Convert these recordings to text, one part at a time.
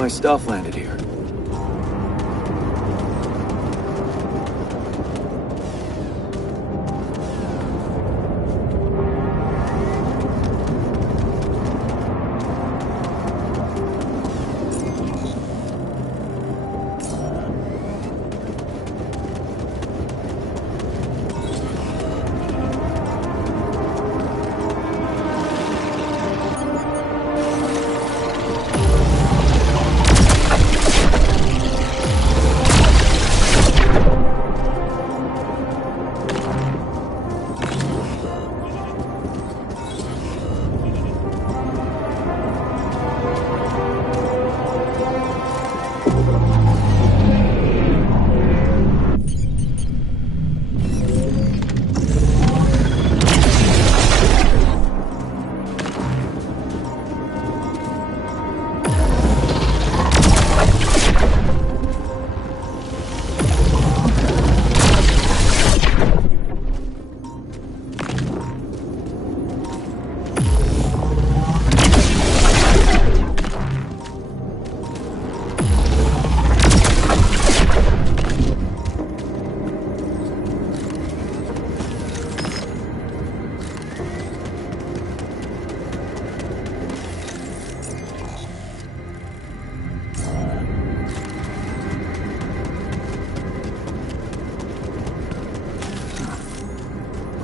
My stuff landed here.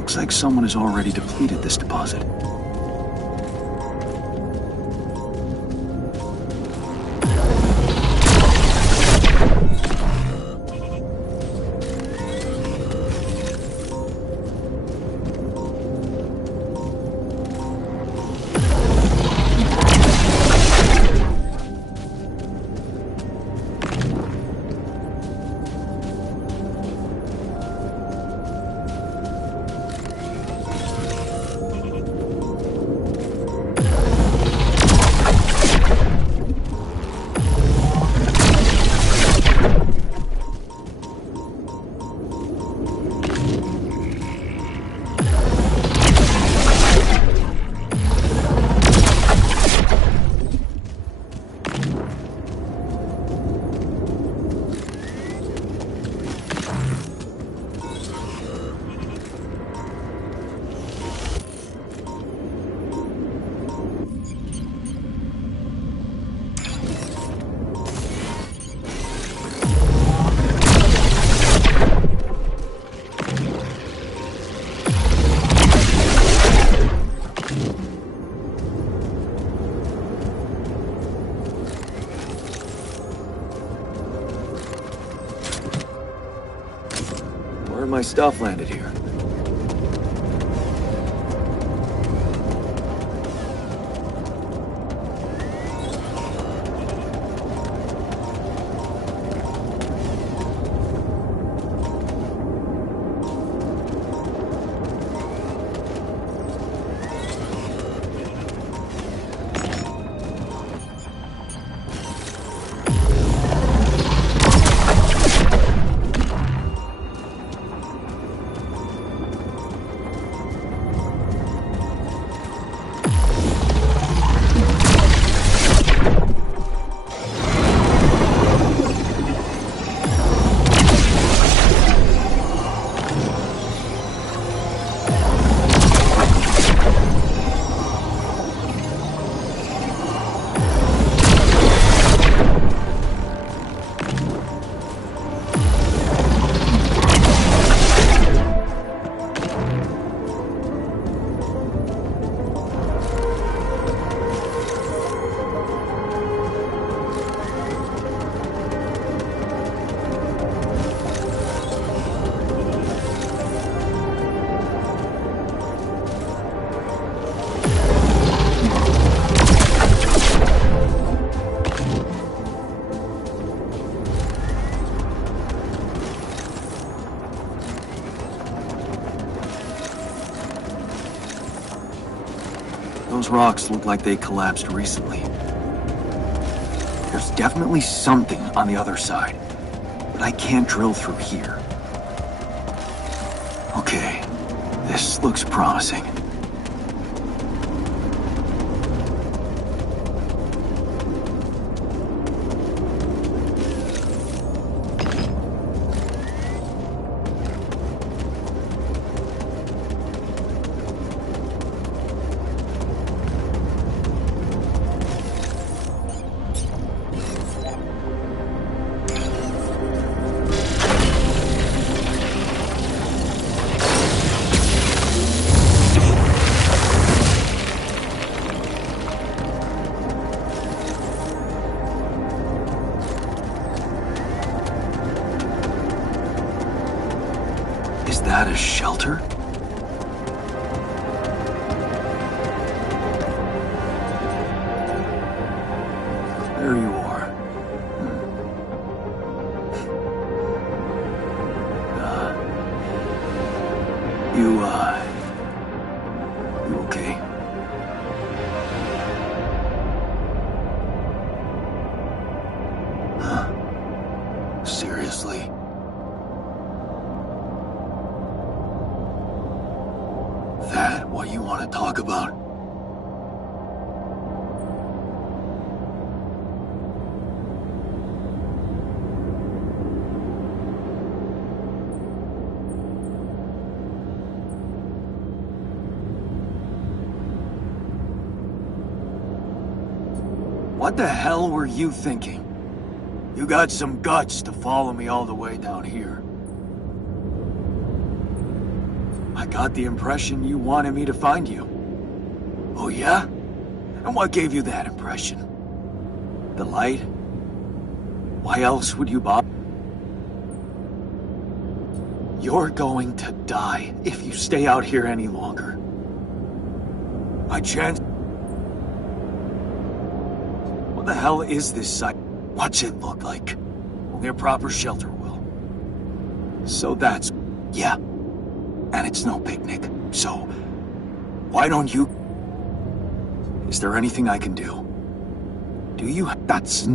Looks like someone has already depleted this deposit. My stuff landed here. Those rocks look like they collapsed recently. There's definitely something on the other side, but I can't drill through here. Okay, this looks promising. that a shelter? There you are. You okay? Huh? Seriously? That what you want to talk about? What the hell were you thinking? You got some guts to follow me all the way down here. I got the impression you wanted me to find you. Oh yeah? And what gave you that impression? The light? Why else would you bother? You're going to die if you stay out here any longer. By chance... What the hell is this site? What's it look like? Only a proper shelter will. So that's... yeah. And it's no picnic. So, why don't you... Is there anything I can do? Do you... That's...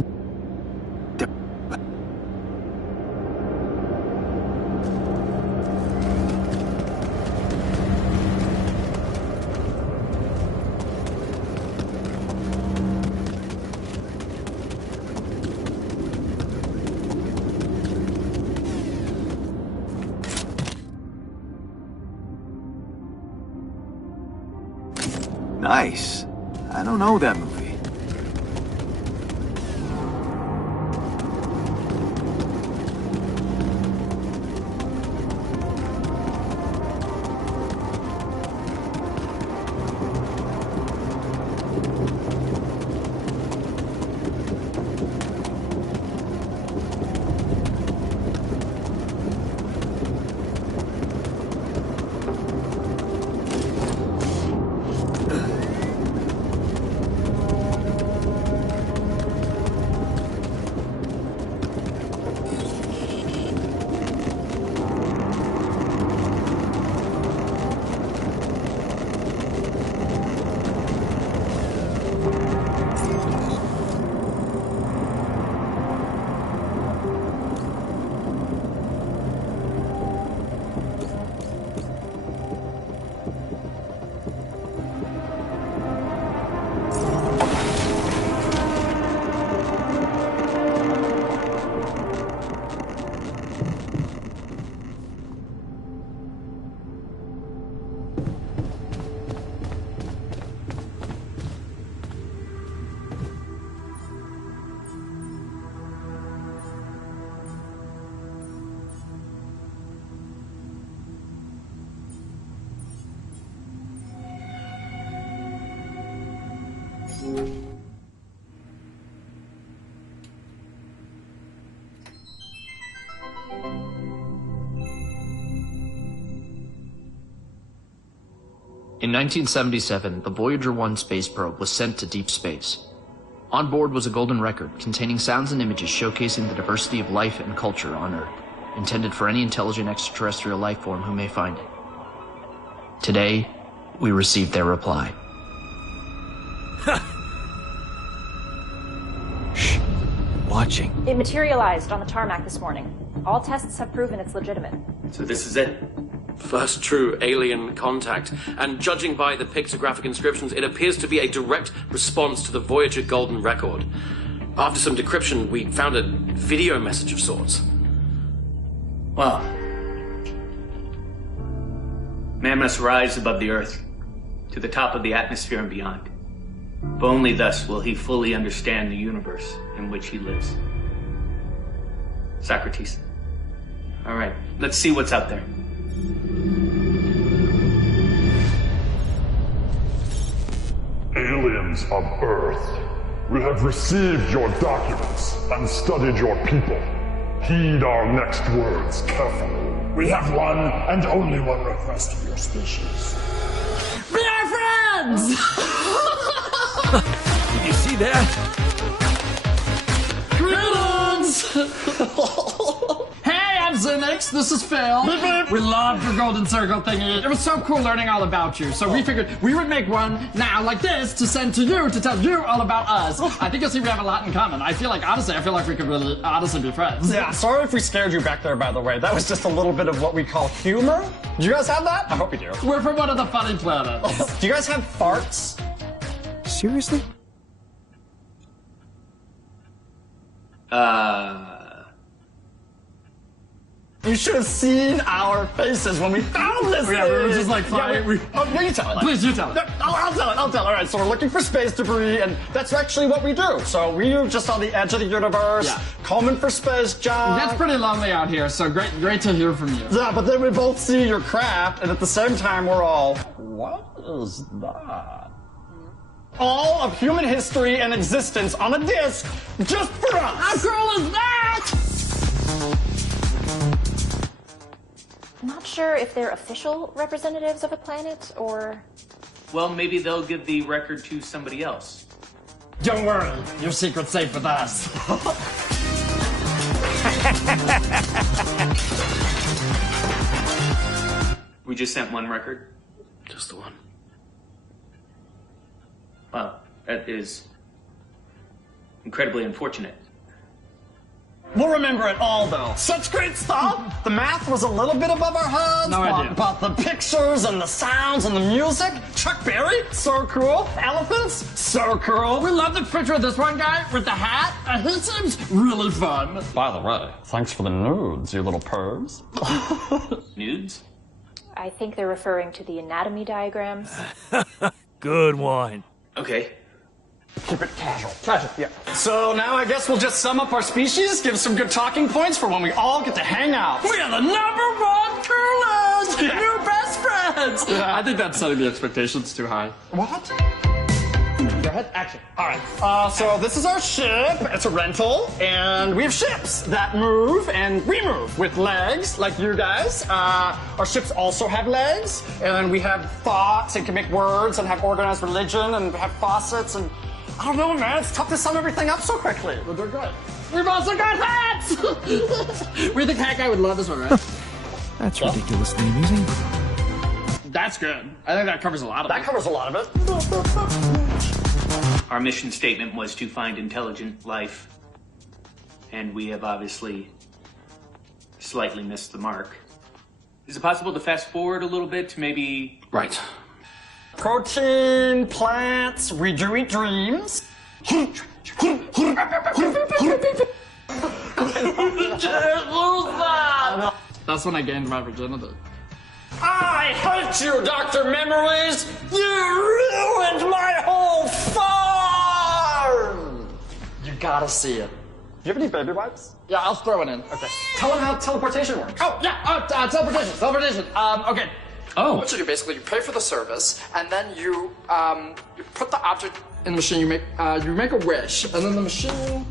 Nice. I don't know that movie. In 1977, the Voyager 1 space probe was sent to deep space. On board was a golden record containing sounds and images showcasing the diversity of life and culture on Earth, intended for any intelligent extraterrestrial life form who may find it. Today, we received their reply. Shh. Watching. It materialized on the tarmac this morning. All tests have proven it's legitimate. So this is it? First true alien contact. And judging by the pictographic inscriptions, it appears to be a direct response to the Voyager Golden Record. After some decryption, we found a video message of sorts. Well, man must rise above the Earth, to the top of the atmosphere and beyond. For only thus will he fully understand the universe in which he lives. Socrates. All right, let's see what's out there. Aliens of Earth, we have received your documents and studied your people. Heed our next words carefully. We have one and only one request for your species. We are friends! Did you see that? Greetings! Hey, I'm Zinix. This is Phil. We loved your golden circle thingy. It was so cool learning all about you. So we figured we would make one now like this to send to you to tell you all about us. I think you'll see we have a lot in common. I feel like we could really honestly be friends. Yeah, sorry if we scared you back there, by the way. That was just a little bit of what we call humor. Do you guys have that? I hope you do. We're from one of the funny planets. Do you guys have farts? Seriously? You should have seen our faces when we found this Yeah, we were thing. just like, fine. No, you tell it. Please, you tell it. I'll tell it. All right, so we're looking for space debris, and that's actually what we do. So we are just on the edge of the universe, Yeah. combing for space junk. It's pretty lonely out here, so great to hear from you. Yeah, but then we both see your crap, and at the same time we're all, what is that? All of human history and existence on a disc, just for us. How cool is that? I'm not sure if they're official representatives of a planet or... Well, maybe they'll give the record to somebody else. Don't worry, your secret's safe with us. We just sent one record. Just the one. Well, that is incredibly unfortunate. We'll remember it all, though. Such great stuff. The math was a little bit above our heads. No idea. But the pictures and the sounds and the music. Chuck Berry, so cool. Elephants, so cool. We love the picture of this one guy with the hat. He seems really fun. By the way, thanks for the nudes, you little pervs. Nudes? I think they're referring to the anatomy diagrams. Good one. Okay. Keep it casual. Yeah. So now I guess we'll just sum up our species, give some good talking points for when we all get to hang out. We are the #1 coolest new best friends. I think that's setting the expectations too high. What? Go ahead, action. All right. So this is our ship. It's a rental, and we have ships that move and we move with legs, like you guys. Our ships also have legs, and we have thoughts and can make words and have organized religion and have faucets and I don't know, man. It's tough to sum everything up so quickly. But they're good. We've also got hats. We think Hat Guy would love this one, right? That's ridiculously amusing. That's good. I think that covers a lot of That it. covers a lot of it. Our mission statement was to find intelligent life, and we have obviously slightly missed the mark. Is it possible to fast forward a little bit to maybe... Right. Protein, plants, we do eat dreams. That's when I gained my virginity. I hate you, Dr. Memories! You ruined my whole farm! You gotta see it. Do you have any baby wipes? Yeah, I'll throw it in. Okay. Tell them how teleportation works. Oh, yeah, teleportation. Okay. Oh. What you do, basically, you pay for the service, and then you put the object in the machine, you make a wish, and then the machine,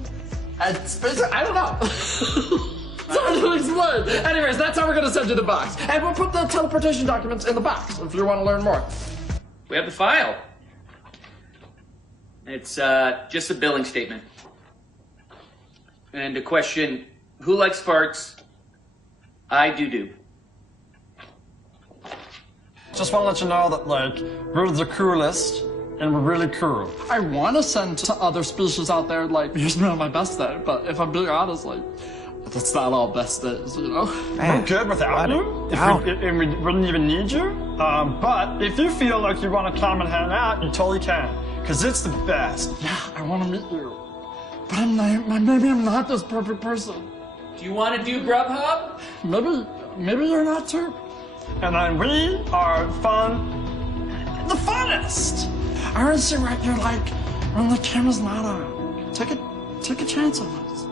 it's basically, I don't know. It's hard to explain. Anyways, that's how we're gonna send you the box. And we'll put the teleportation documents in the box, if you want to learn more. We have the file. It's just a billing statement. And a question, who likes farts? I do. Just want to let you know that, like, we're the coolest, and we're really cool. I want to send to other species out there, like, here's me on my best day, but if I'm being honest, like, it's not all best days, you know? We're good without you, and we wouldn't even need you. But if you feel like you want to come and hang out, you totally can, because it's the best. Yeah, I want to meet you. But maybe I'm not this perfect person. Do you want to do Grubhub? Maybe you're not too. And then we are fun, the funnest. I want to see what you're like when the camera's not on. Take a chance on us.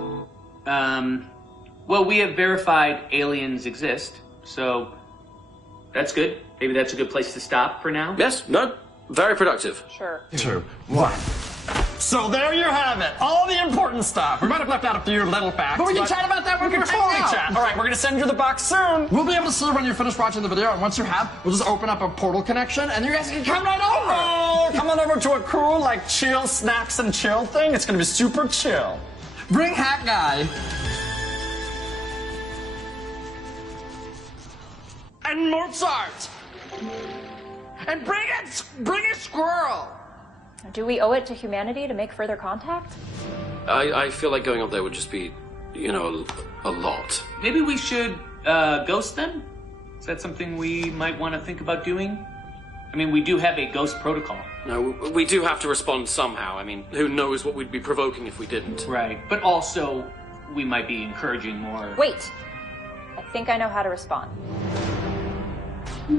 Well, we have verified aliens exist, so that's good. Maybe that's a good place to stop for now. Yes, no, very productive. Sure. 2, 1. So there you have it. All the important stuff. We might have left out a few little facts. But we can chat about that when we we're can totally hanging out. chat. All right, we're going to send you the box soon. We'll be able to see when you finish watching the video, and once you have, we'll just open up a portal connection, and you guys can come right over. Oh, come on over to a cool, like, chill, snacks and chill thing. It's going to be super chill. Bring Hat Guy. And Mozart. And bring a squirrel. Do we owe it to humanity to make further contact? I feel like going up there would just be, you know, a lot. Maybe we should ghost them? Is that something we might want to think about doing? I mean, we do have a ghost protocol. No, we do have to respond somehow. I mean, who knows what we'd be provoking if we didn't. Right. But also, we might be encouraging more... Wait! I think I know how to respond. Do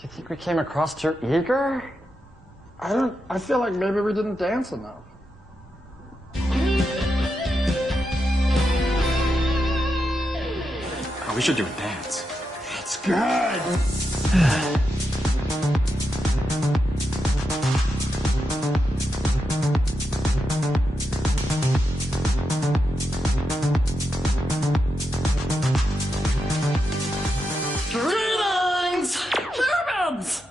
you think we came across too eager? I feel like maybe we didn't dance enough. Oh, we should do a dance. It's good. Greetings, humans!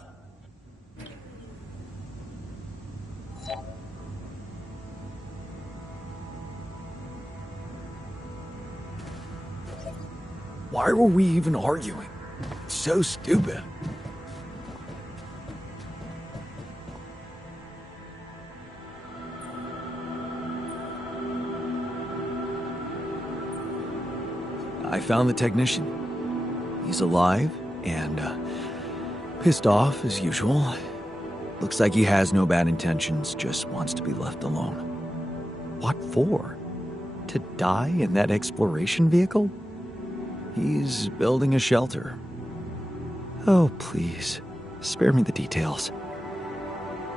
Why were we even arguing? It's so stupid. I found the technician. He's alive and pissed off as usual. Looks like he has no bad intentions, just wants to be left alone. What for? To die in that exploration vehicle? He's building a shelter. Oh, please, spare me the details.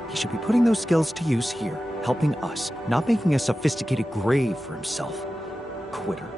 He should be putting those skills to use here, helping us, not making a sophisticated grave for himself. Quitter.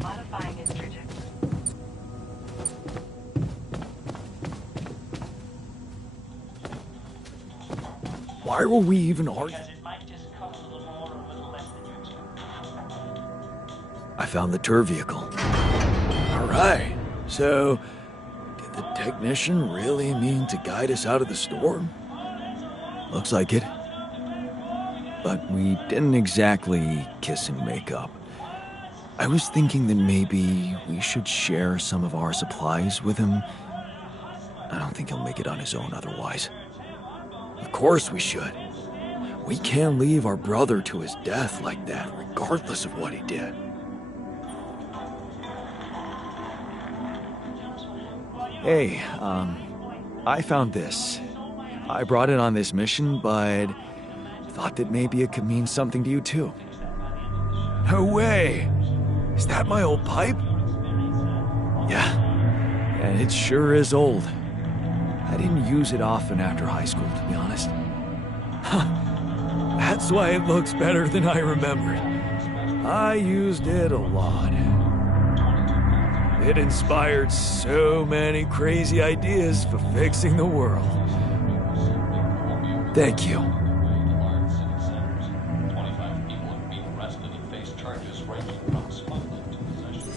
Modifying estrogen. Why were we even arguing? Because it might just cost a little more or a little less than you expect. I found the tour vehicle. All right. So, did the technician really mean to guide us out of the storm? Looks like it. But we didn't exactly kiss and make up. I was thinking that maybe we should share some of our supplies with him. I don't think he'll make it on his own otherwise. Of course we should. We can't leave our brother to his death like that, regardless of what he did. Hey, I found this. I brought it on this mission, but thought that maybe it could mean something to you too. No way! Is that my old pipe? Yeah, and it sure is old. I didn't use it often after high school, to be honest. That's why it looks better than I remembered. I used it a lot. It inspired so many crazy ideas for fixing the world. Thank you. 25 people have been arrested and face charges ranging from smuggling to possession.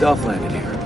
stuff landed here.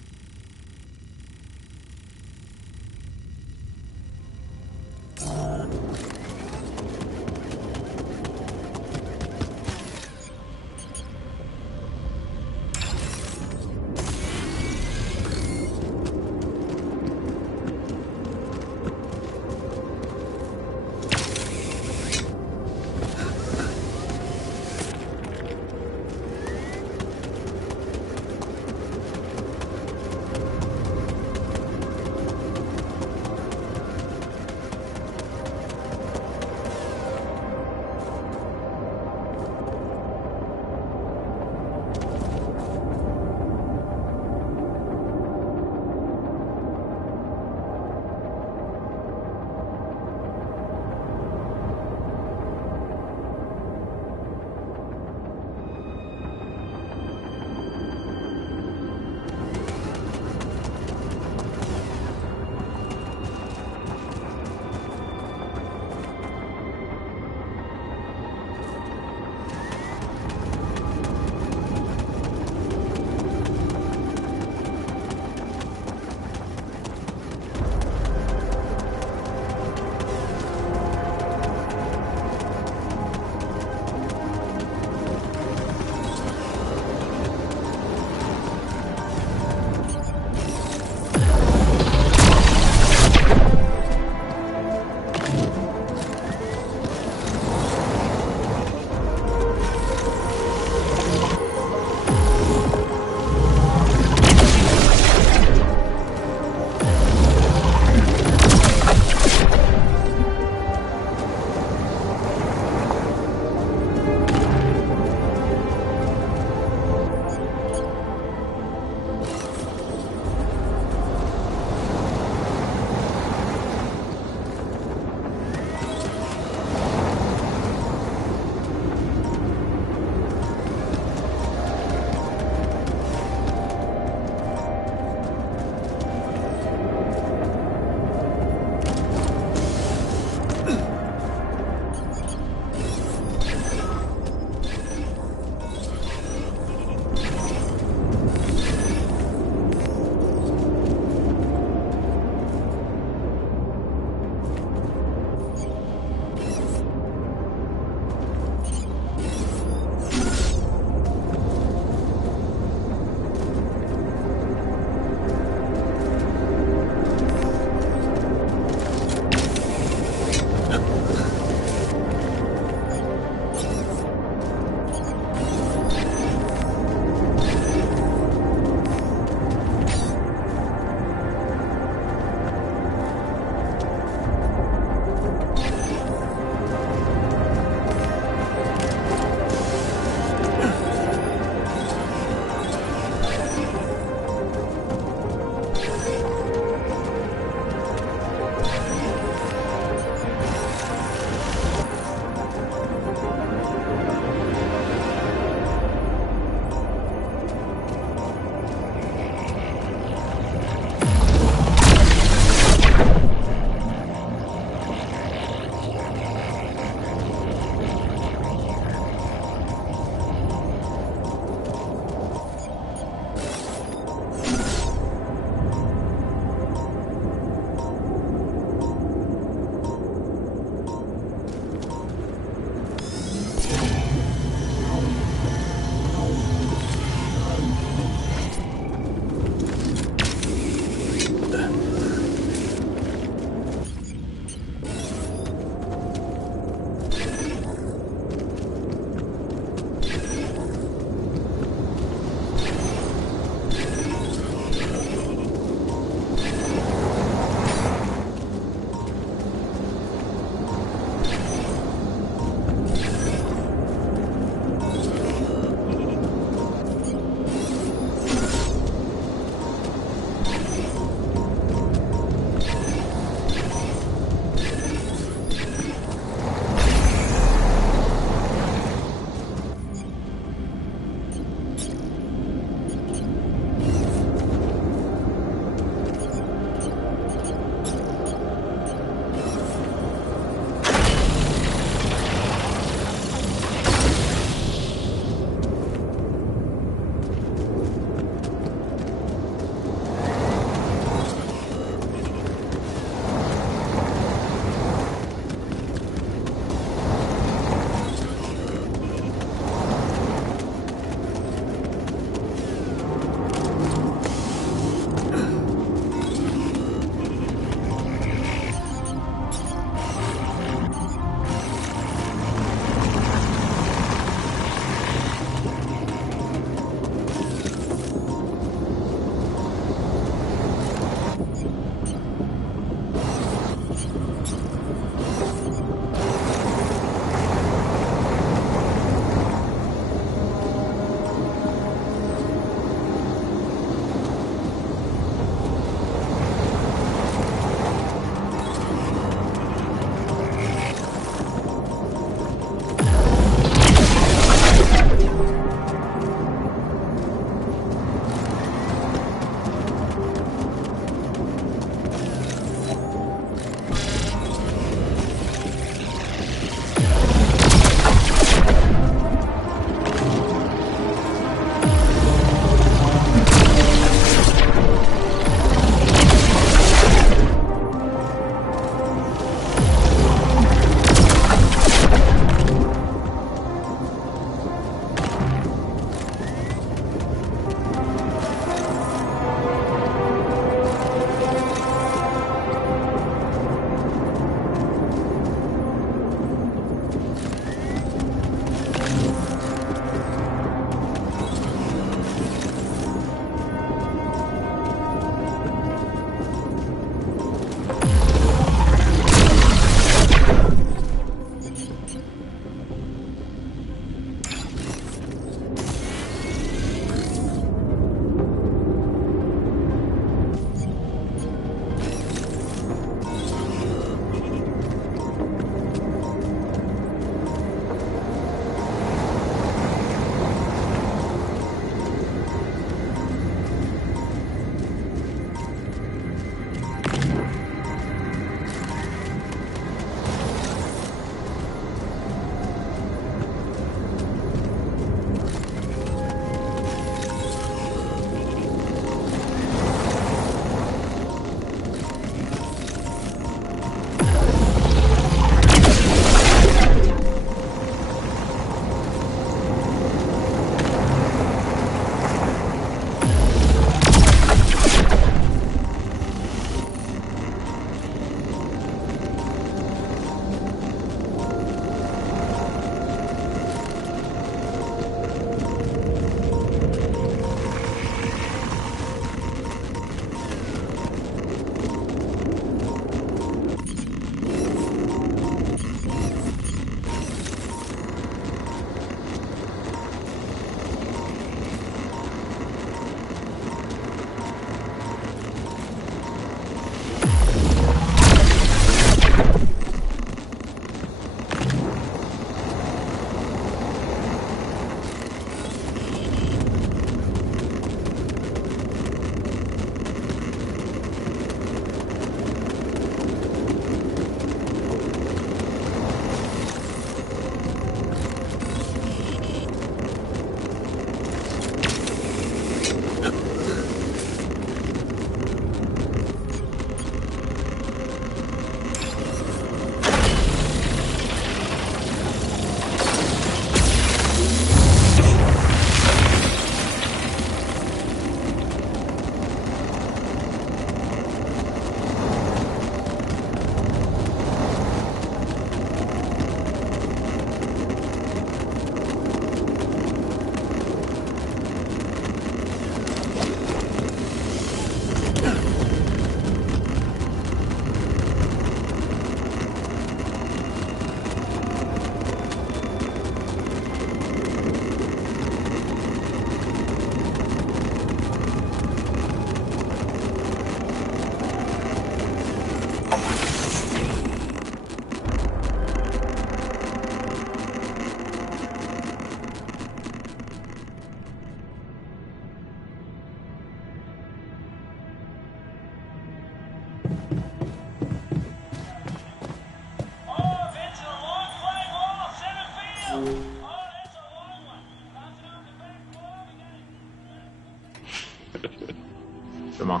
Siema.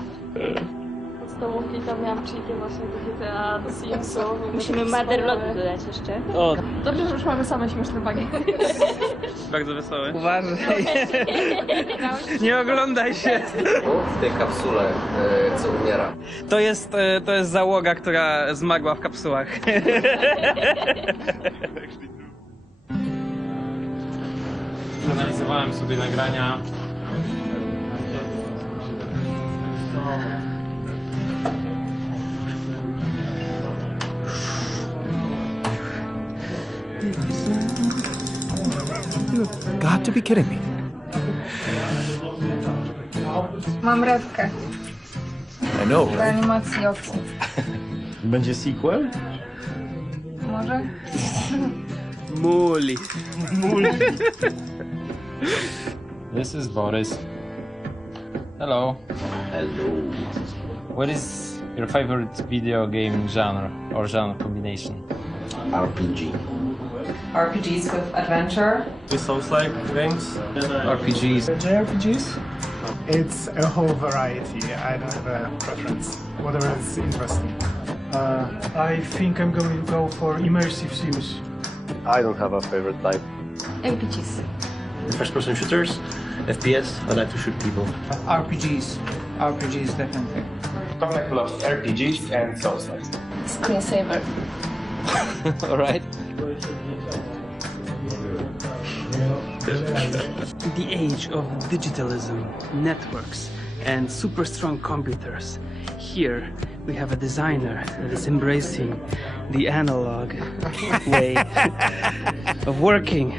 Podstawówki tam miałam cheaty właśnie do GTA, do Simsów. Musimy Motherlotu dodać jeszcze. O. Dobrze, że już mamy same śmieszne bagi. Bardzo wesoły. Uważaj. Nie oglądaj się. W tej kapsule, co umiera. To jest załoga, która zmagła w kapsułach. Analizowałem sobie nagrania. You've got to be kidding me. Mam redkę I know, do right? animacji oczu. Będzie sequel? Może? Muli. This is Boris. Hello. Hello. What is your favorite video game genre or genre combination? RPG. RPGs with adventure. Souls-like games? RPGs. JRPGs? It's a whole variety. I don't have a preference. Whatever is interesting. I think I'm going to go for immersive sims. I don't have a favorite type. RPGs. First-person shooters, FPS. I like to shoot people. RPGs. RPGs, definitely. Tomek loves RPGs and Souls-like. Screensaver. Alright. The age of digitalism, networks, and super strong computers. Here we have a designer that is embracing the analog way of working.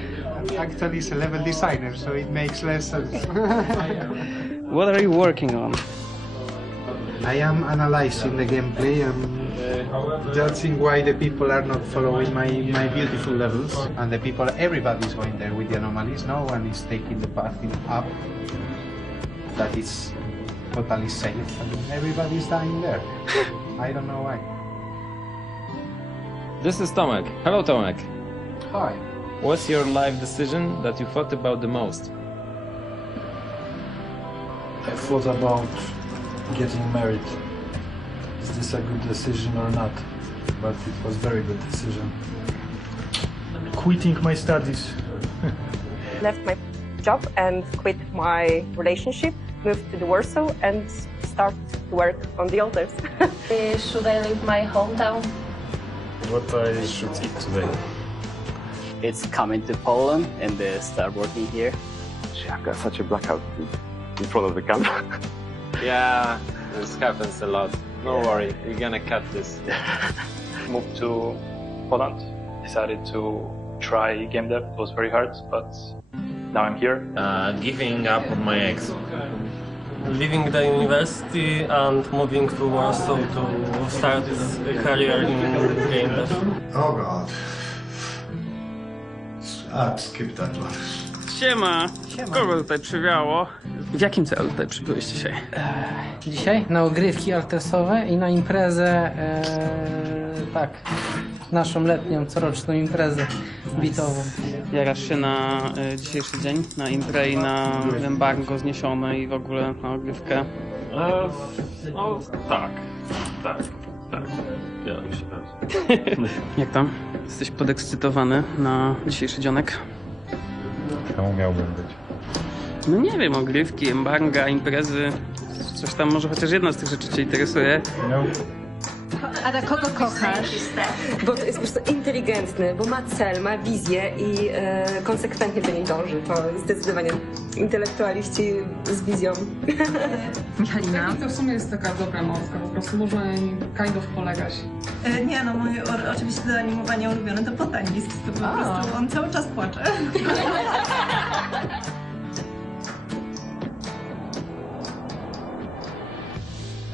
Actually, it's a level designer, so it makes less sense. What are you working on? I am analyzing the gameplay and judging why the people are not following my beautiful levels. And the people, everybody's going there with the anomalies. No one is taking the path up that is totally safe. And everybody's dying there. I don't know why. This is Tomek. Hello, Tomek. Hi. What's your life decision that you thought about the most? I thought about getting married. Is this a good decision or not? But it was a very good decision. Quitting my studies. Left my job and quit my relationship, moved to the Warsaw and start to work on the altars. Should I leave my hometown? What I should eat today? It's coming to Poland and start working here. I've got such a blackout in front of the camera. Yeah, this happens a lot. No worry, we're gonna cut this. Moved to Poland, decided to try game dev. It was very hard, but now I'm here. Giving up on my ex. Leaving the university and moving to Warsaw to start a career in game dev. Oh god. Skip that one. Siema. Kogo tutaj przywiało? W jakim celu tutaj przybyłeś dzisiaj? Dzisiaj na ogrywki artesowe i na imprezę, tak, naszą letnią, coroczną imprezę bitową. Jarasz się na dzisiejszy dzień, na imprę i na embargo zniesione i w ogóle na ogrywkę? No tak. Ja się bardzo. Jak tam? Jesteś podekscytowany na dzisiejszy dzionek? Czemu miałbym być? No nie wiem, ogrywki, embarga, imprezy, coś tam, może chociaż jedna z tych rzeczy cię interesuje. No. Ada, kogo kochasz? Bo to jest po prostu inteligentny, bo ma cel, ma wizję i konsekwentnie do niej dąży. To zdecydowanie intelektualiści z wizją. Michalina? To w sumie jest taka dobra mątka, po prostu można kind of polegać. Nie no, moje oczywiście do animowania ulubione to Botanist. To po prostu on cały czas płacze.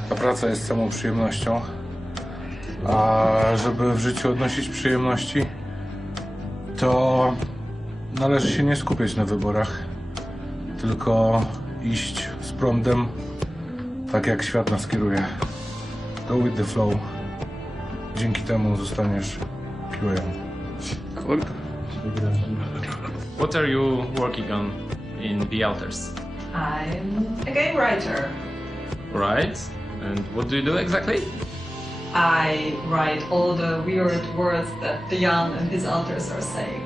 Ta praca jest samą przyjemnością, a żeby w życiu odnosić przyjemności, to należy się nie skupiać na wyborach, tylko iść z prądem, tak jak świat nas kieruje. Go with the flow. Dzięki temu zostaniesz QA. Kurde. What are you working on in The Alters? I'm a game writer. Right. And what do you do exactly? I write all the weird words that Jan and his alters are saying.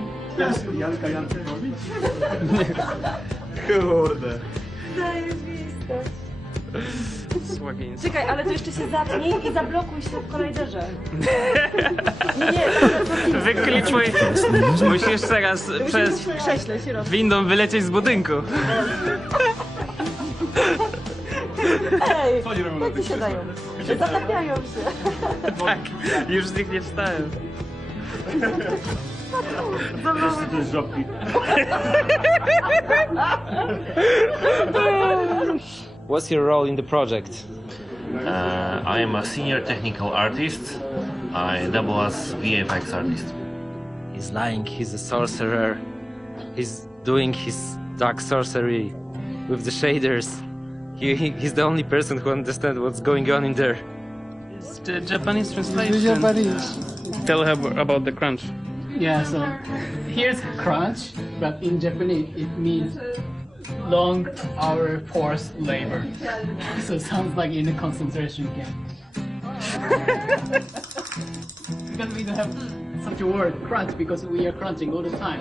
Kurde. Zajebiste. Czekaj, ale to jeszcze się zapnij i zablokuj się w kolajderze. Nie, Wyklipuj. Musisz teraz przez w krześle się robi. windą wylecieć z budynku. Ej, jak się dają? Zatapiają się. Tak, już z nich nie wstałem. What's your role in the project? I am a senior technical artist. I double as VFX artist. He's lying, he's a sorcerer. He's doing his dark sorcery with the shaders. He's the only person who understands what's going on in there. It's the Japanese translation. Japanese. Tell her about the crunch. Yeah, so here's crunch, but in Japanese it means long hour forced labor. So it sounds like in a concentration camp. Because we don't have such a word, crunch, because we are crunching all the time.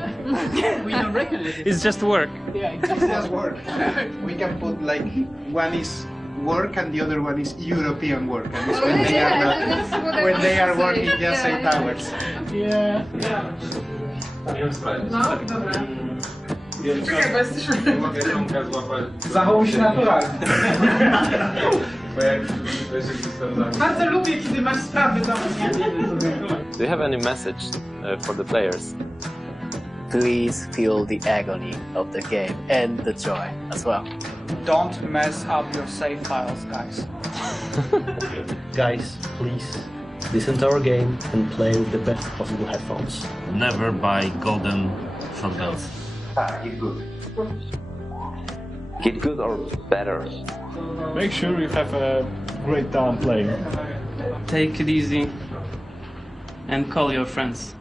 We don't recognize it. It's just work. Yeah, It's just work. We can put like one is work and the other one is European work, and it's when they are not, when they are working just 8 hours. Yeah. No, dobra. Czekaj, bo jesteśmy... Zachowuj się naturalnie. Bardzo lubię, kiedy masz sprawy domu, nie? Do you have any message for the players? Please feel the agony of the game and the joy as well. Don't mess up your save files, guys. Guys, please listen to our game and play with the best possible headphones. Never buy golden shotguns. Get good. Get good or better. Make sure you have a great time playing. Take it easy and call your friends.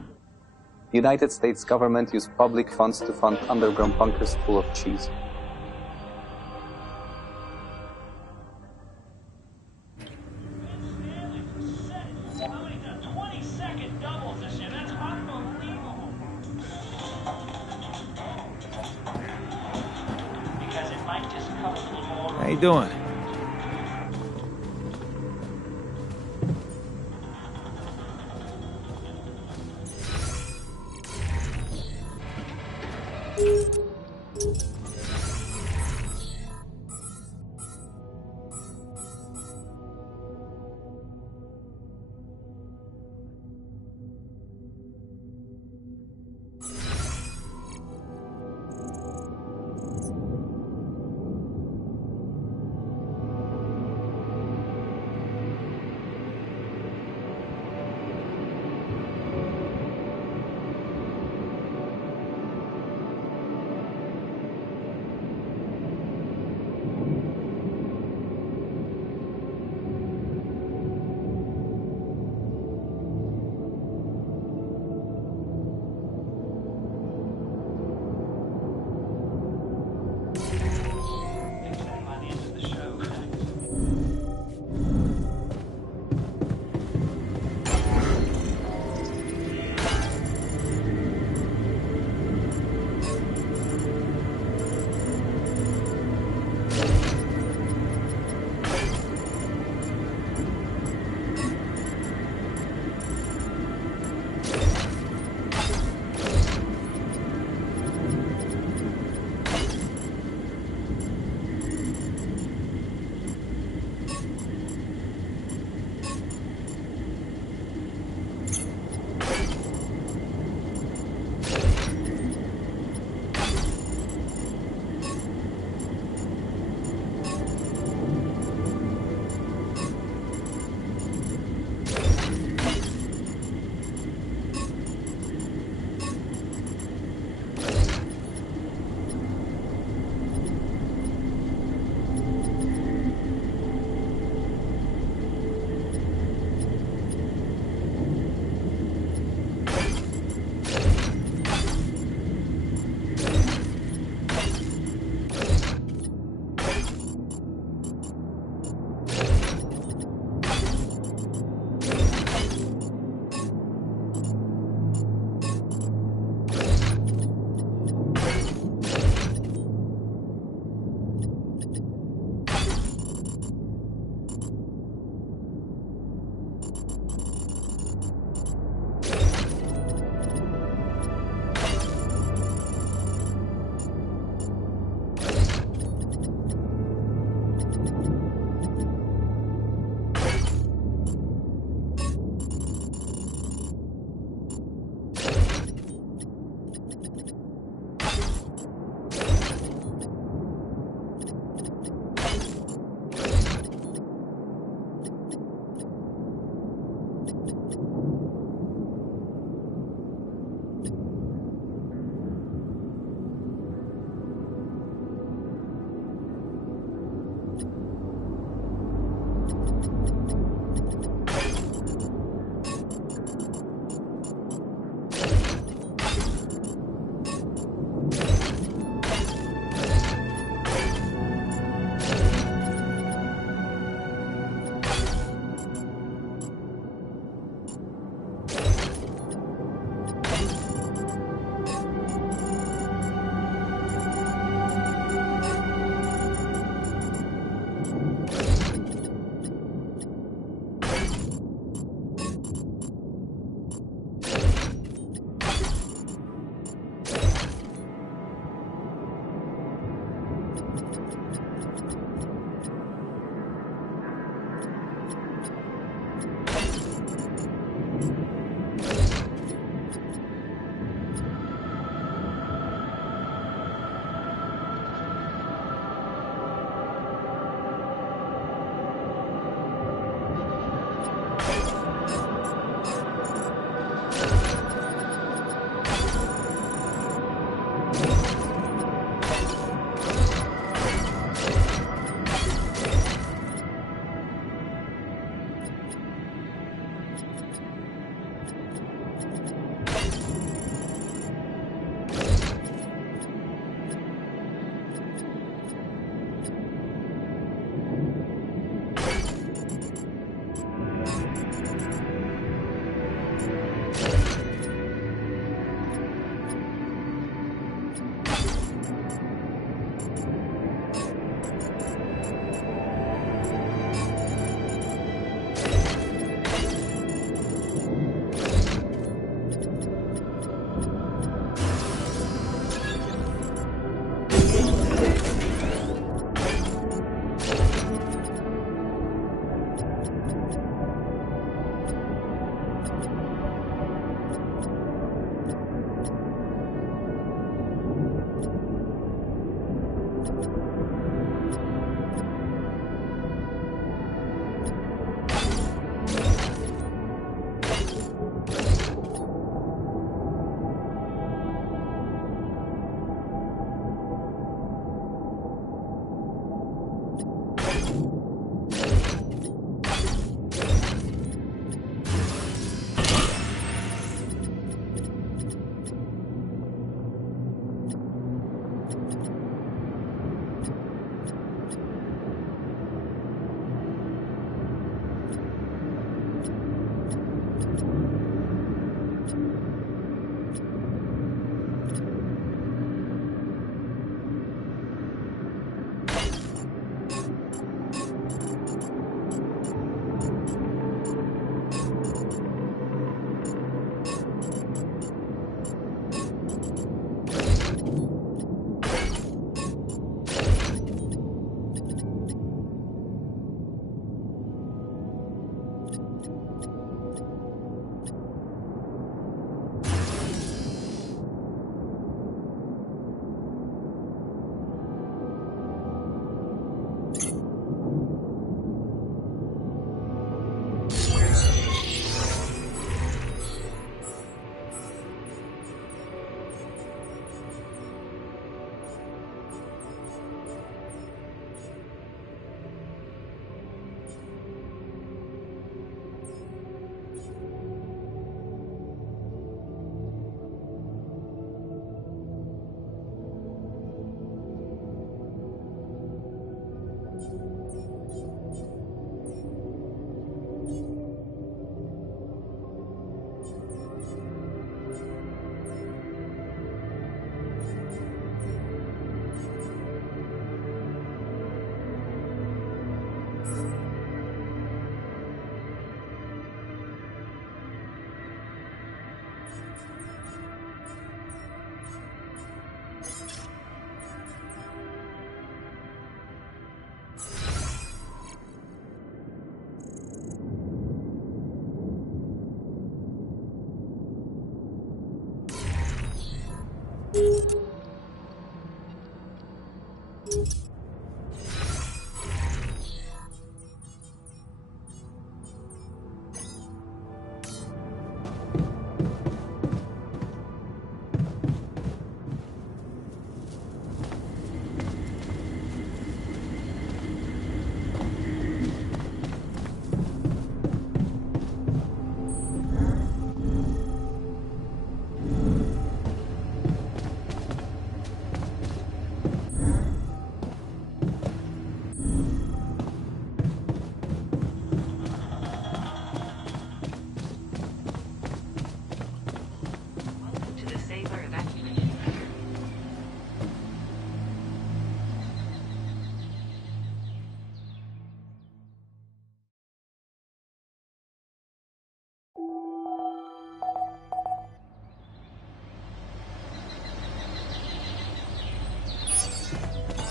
United States government used public funds to fund underground bunkers full of cheese. How you doing?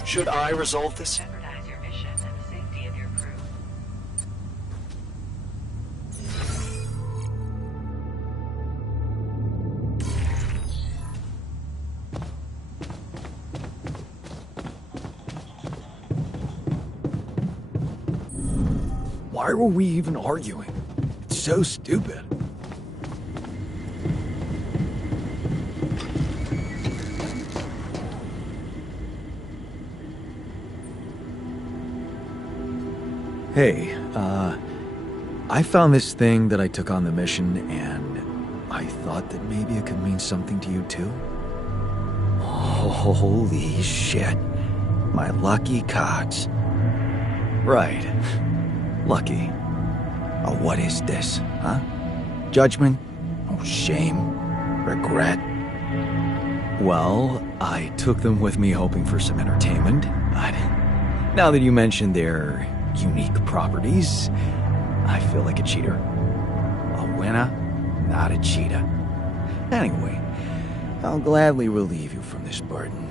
Should I resolve this? Why were we even arguing? It's so stupid. Hey, I found this thing that I took on the mission, and I thought that maybe it could mean something to you too. Holy shit. My lucky cots. Right. Lucky. Oh, what is this, huh? Judgment? Oh, shame? Regret? Well, I took them with me hoping for some entertainment, but now that you mentioned their unique properties, I feel like a cheater. A winner, not a cheater. Anyway, I'll gladly relieve you from this burden.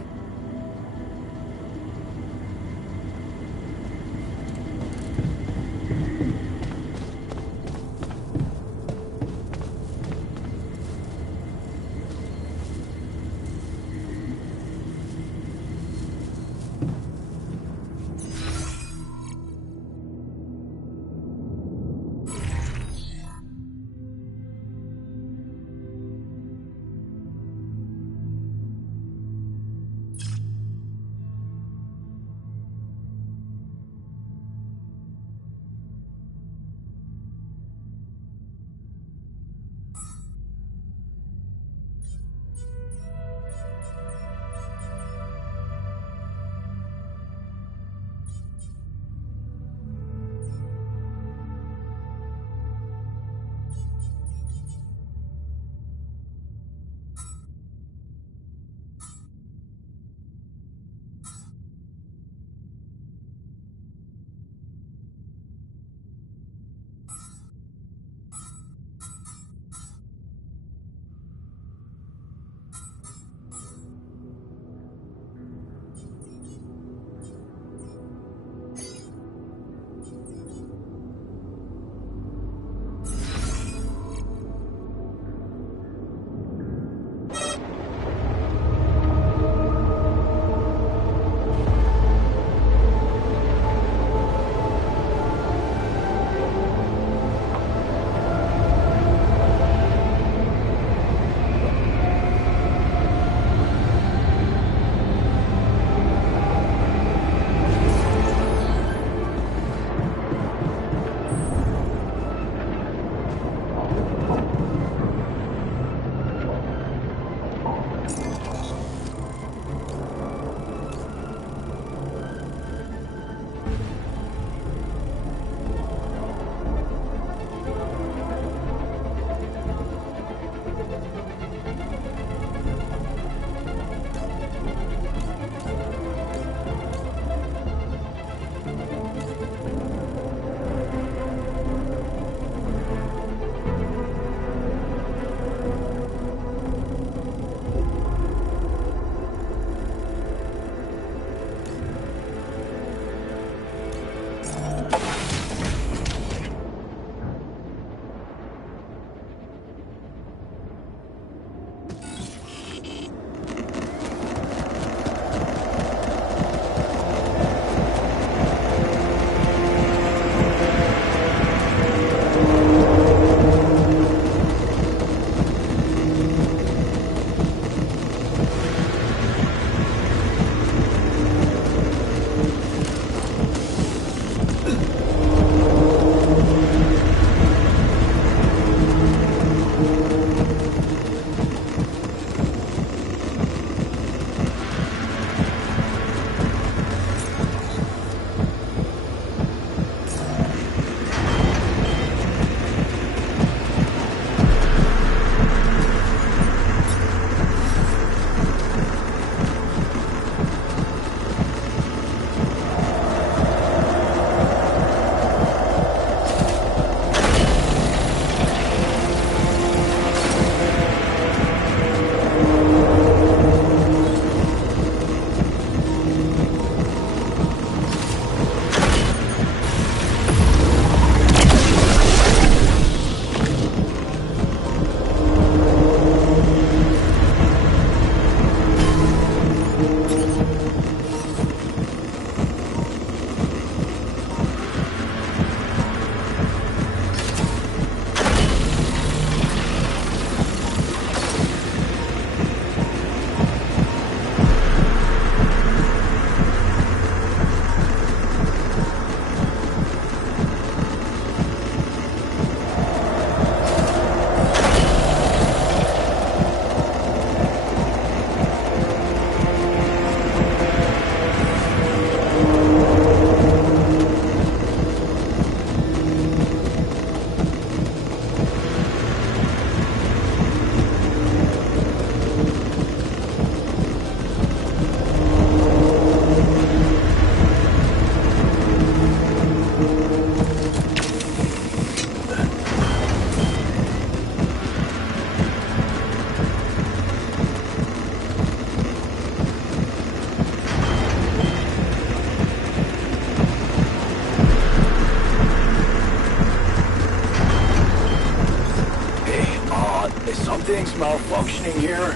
malfunctioning here.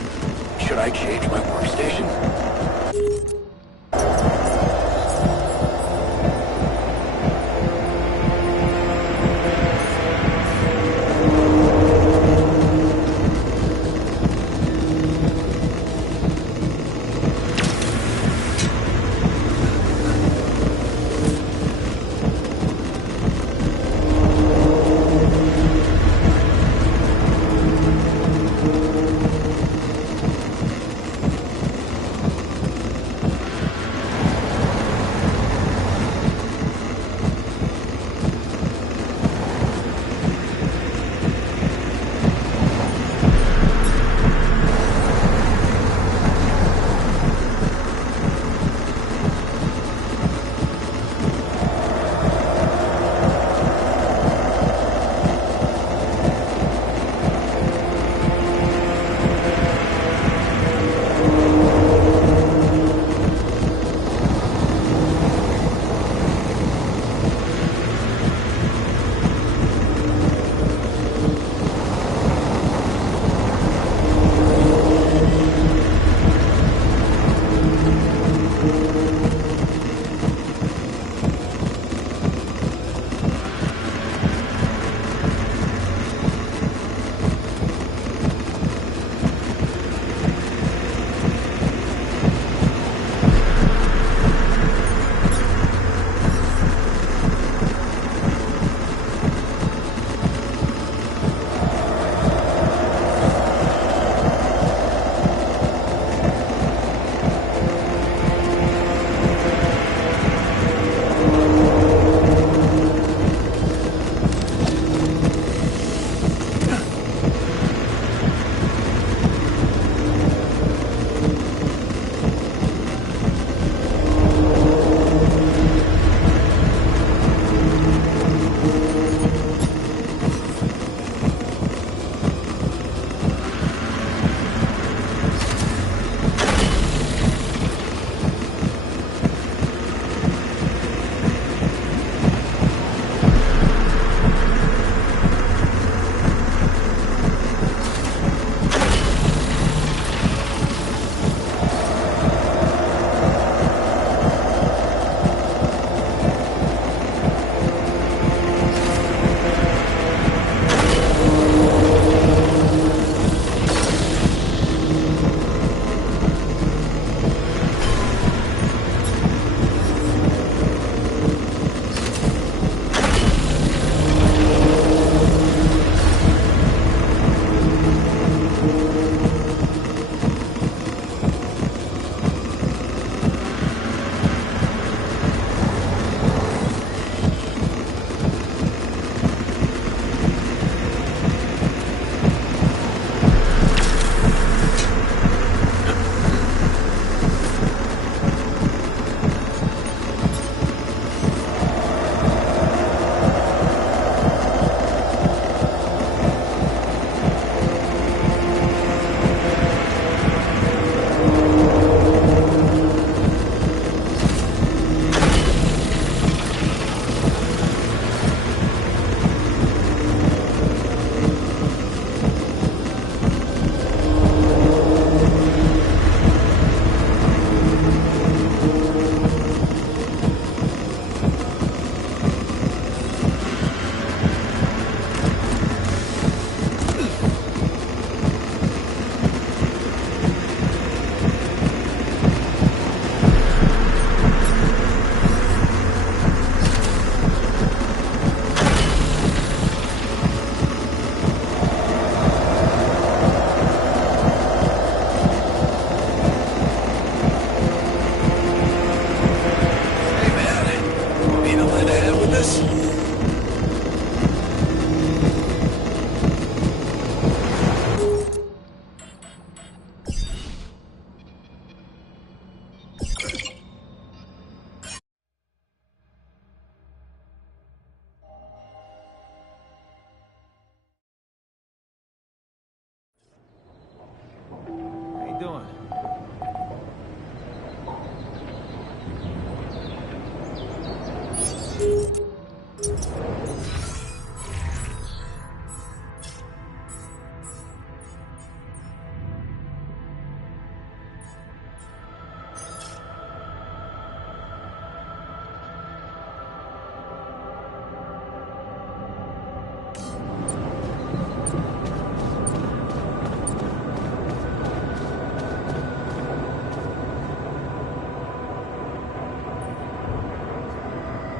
Should I change my workstation?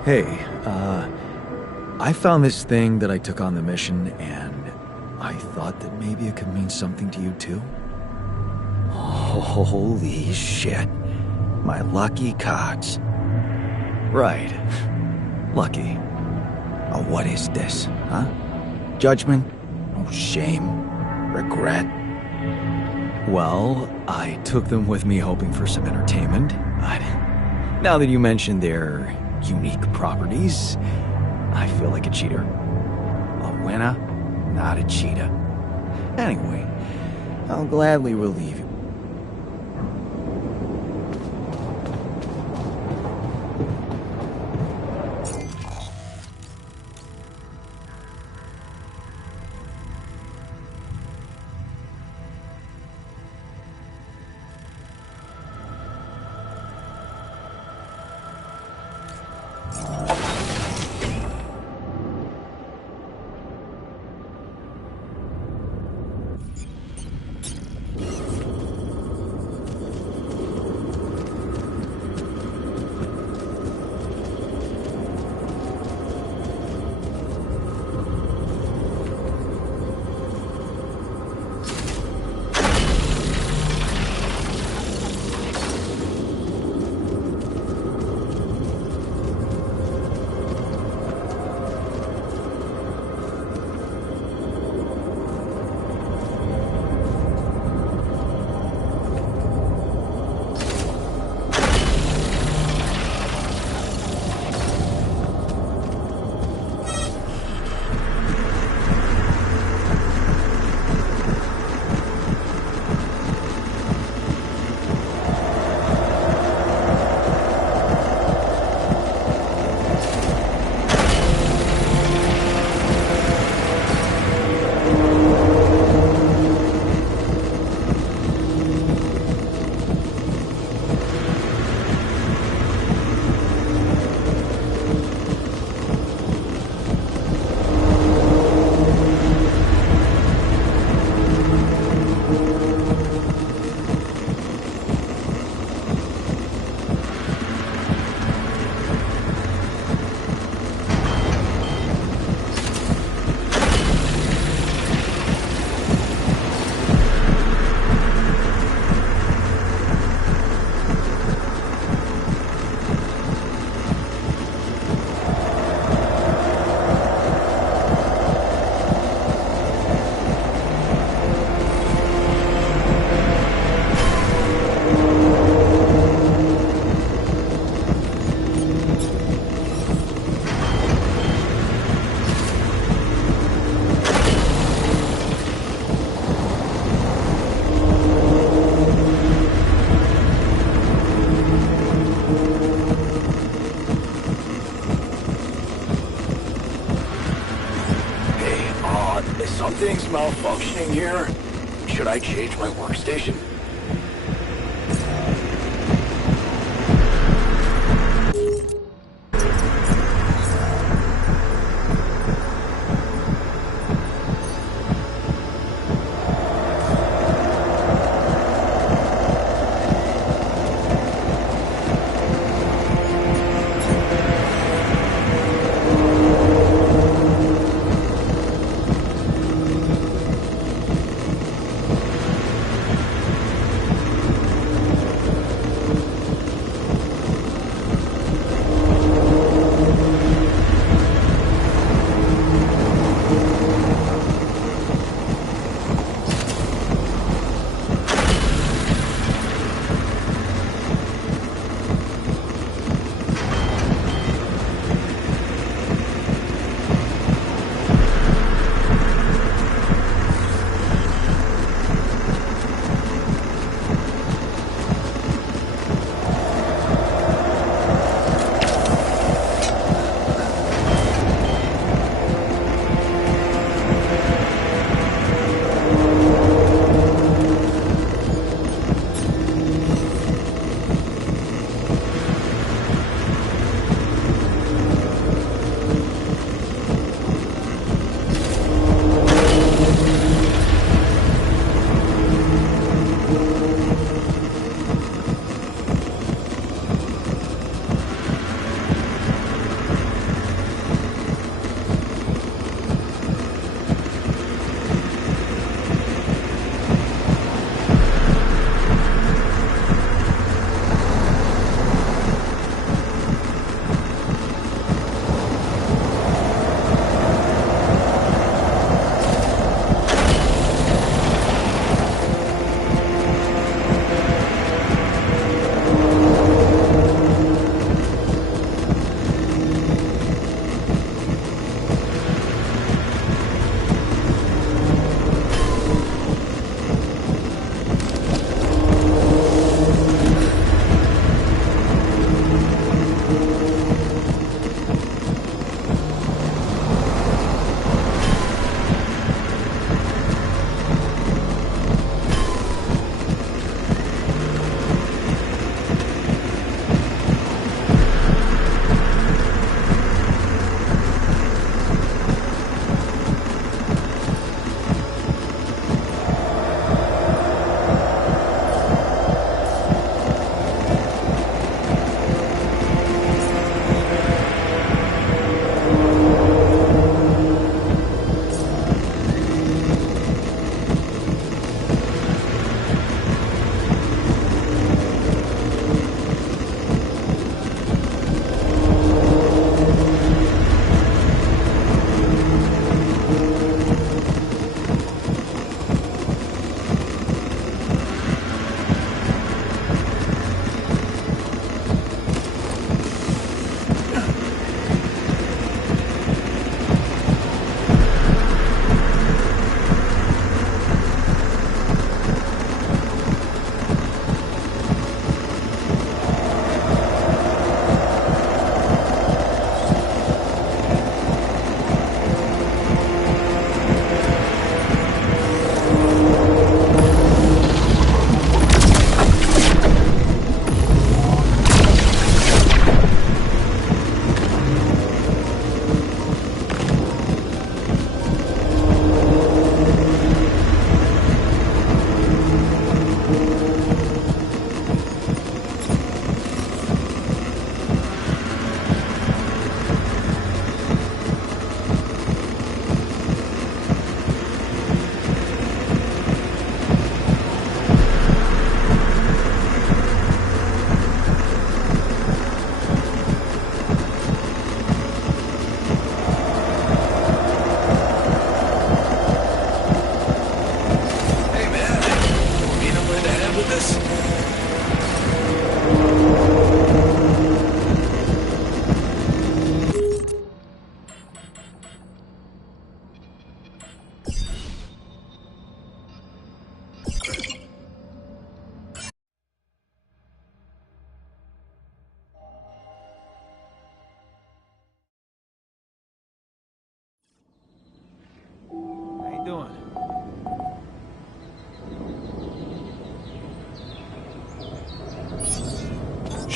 Hey, I found this thing that I took on the mission, and I thought that maybe it could mean something to you too. Holy shit. My lucky cots. Right. Lucky. What is this, huh? Judgment? Oh, shame? Regret? Well, I took them with me hoping for some entertainment, but now that you mentioned their unique properties, I feel like a cheater. A winner, not a cheater. Anyway, I'll gladly relieve you. Something's malfunctioning here. Should I change my workstation?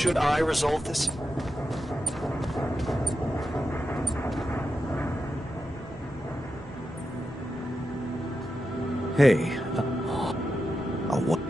Should I resolve this? Hey, what?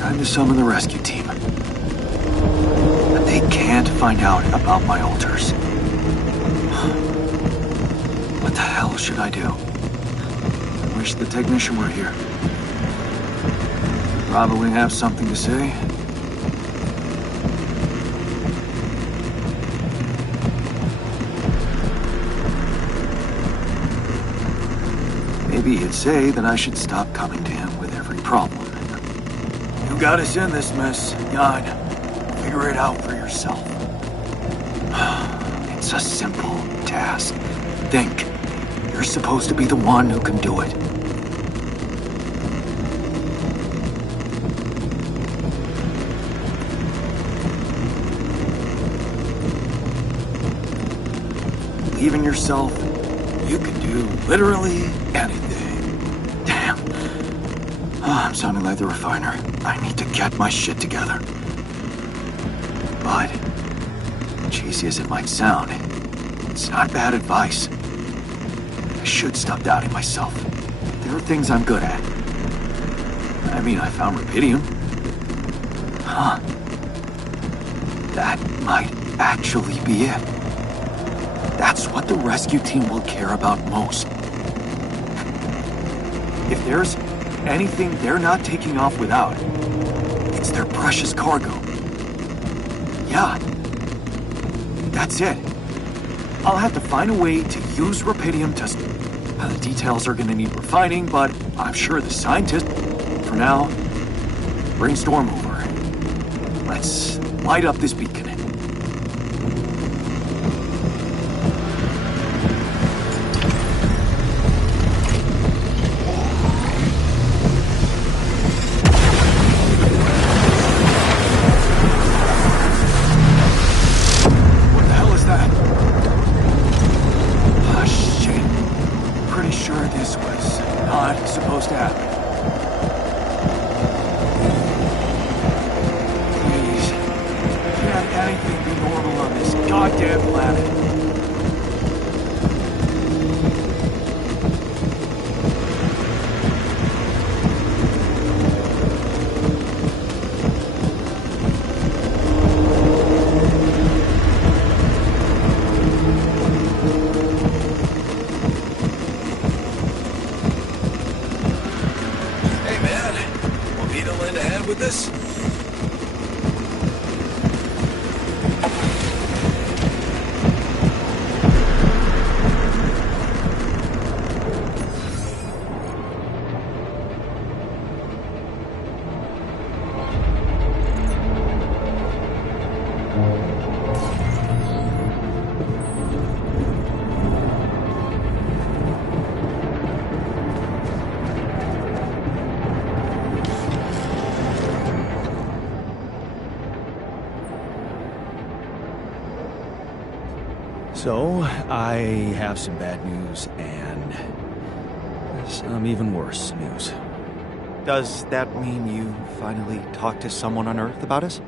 Time to summon the rescue team. But they can't find out about my altars. What the hell should I do? I wish the technician were here. Probably have something to say. Maybe he'd say that I should stop coming to him with every problem. You got us in this mess, Jan. Figure it out for yourself. It's a simple task. Think. You're supposed to be the one who can do it. Believe in yourself. You can do literally anything. Damn. I'm sounding like the refiner. I need to get my shit together. But, cheesy as it might sound, it's not bad advice. I should stop doubting myself. There are things I'm good at. I mean, I found rubidium. Huh. That might actually be it. That's what the rescue team will care about most. If there's anything they're not taking off without, it's their precious cargo. Yeah. That's it. I'll have to find a way to use rubidium to... The details are gonna need refining, but I'm sure the scientists... For now, brainstorm over. Let's light up this beacon. So, I have some bad news and some even worse news. Does that mean you finally talked to someone on Earth about us?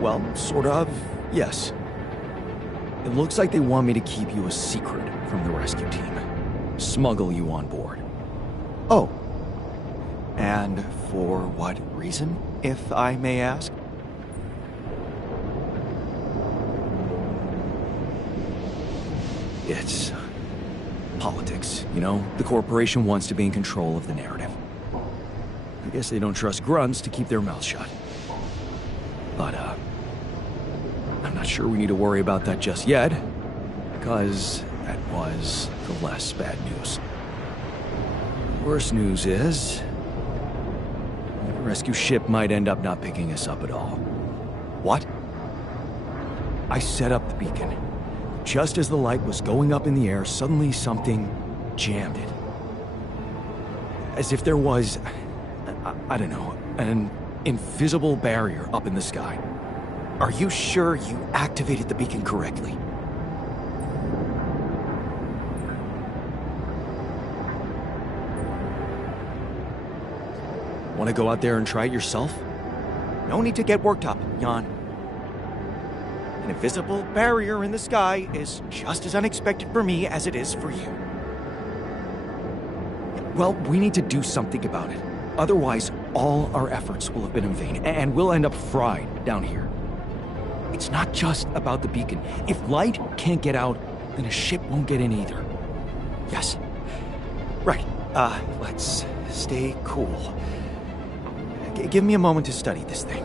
Well, sort of, yes. It looks like they want me to keep you a secret from the rescue team. Smuggle you on board. Oh. And for what reason, if I may ask? It's politics, you know? The corporation wants to be in control of the narrative. I guess they don't trust grunts to keep their mouths shut. But, I'm not sure we need to worry about that just yet, because that was the less bad news. The worst news is... the rescue ship might end up not picking us up at all. What? I set up the beacon. Just as the light was going up in the air, suddenly something jammed it. As if there was, I don't know, an invisible barrier up in the sky. Are you sure you activated the beacon correctly? Want to go out there and try it yourself? No need to get worked up, Jan. An invisible barrier in the sky is just as unexpected for me as it is for you. Well, we need to do something about it. Otherwise, all our efforts will have been in vain, and we'll end up fried down here. It's not just about the beacon. If light can't get out, then a ship won't get in either. Yes. Right. Let's stay cool. Give me a moment to study this thing.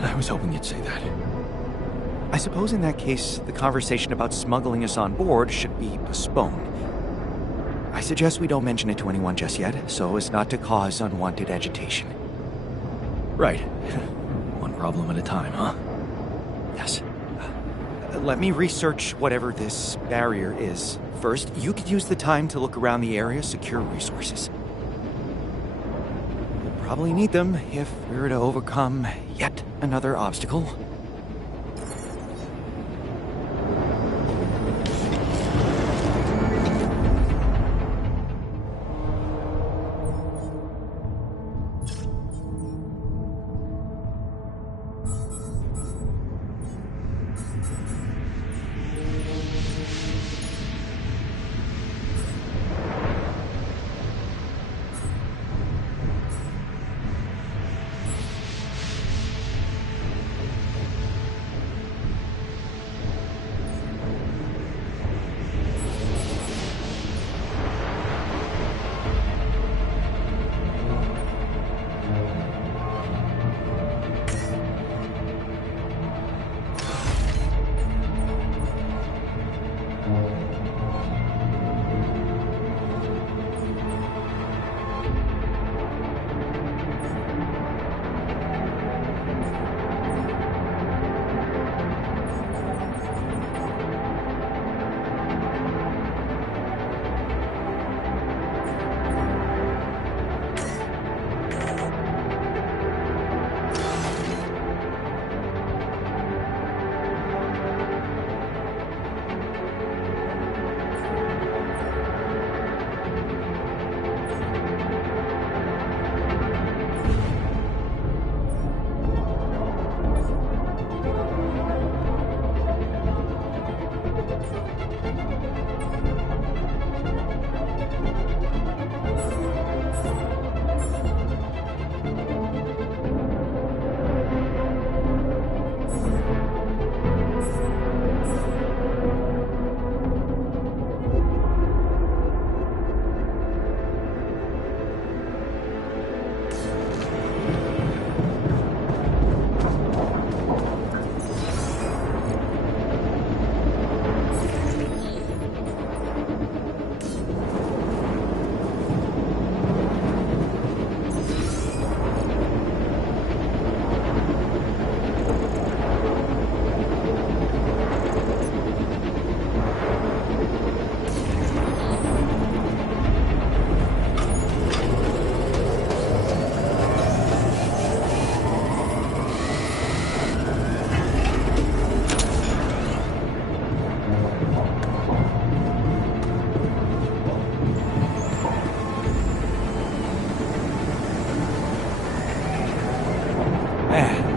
I was hoping you'd say that. I suppose in that case, the conversation about smuggling us on board should be postponed. I suggest we don't mention it to anyone just yet, so as not to cause unwanted agitation. Right. One problem at a time, huh? Yes. Let me research whatever this barrier is. First, you could use the time to look around the area, secure resources. We'll probably need them if we're to overcome yet another obstacle.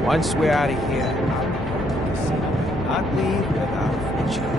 Once we're out of here, I'll leave without a fortune.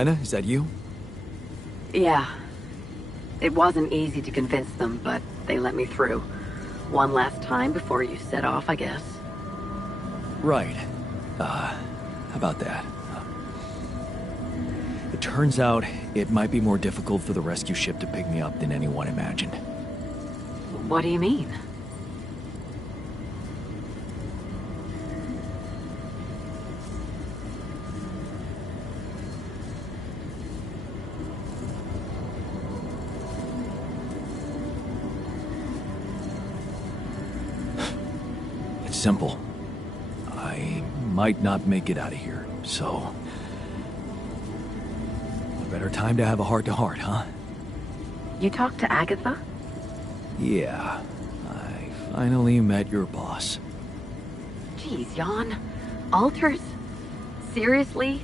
Lena, is that you? Yeah. It wasn't easy to convince them, but they let me through. One last time before you set off, I guess. Right. How about that? It turns out it might be more difficult for the rescue ship to pick me up than anyone imagined. What do you mean? It's simple. I might not make it out of here, so... what better time to have a heart-to-heart, huh? You talked to Agatha? Yeah. I finally met your boss. Jeez, Jan. Alters? Seriously?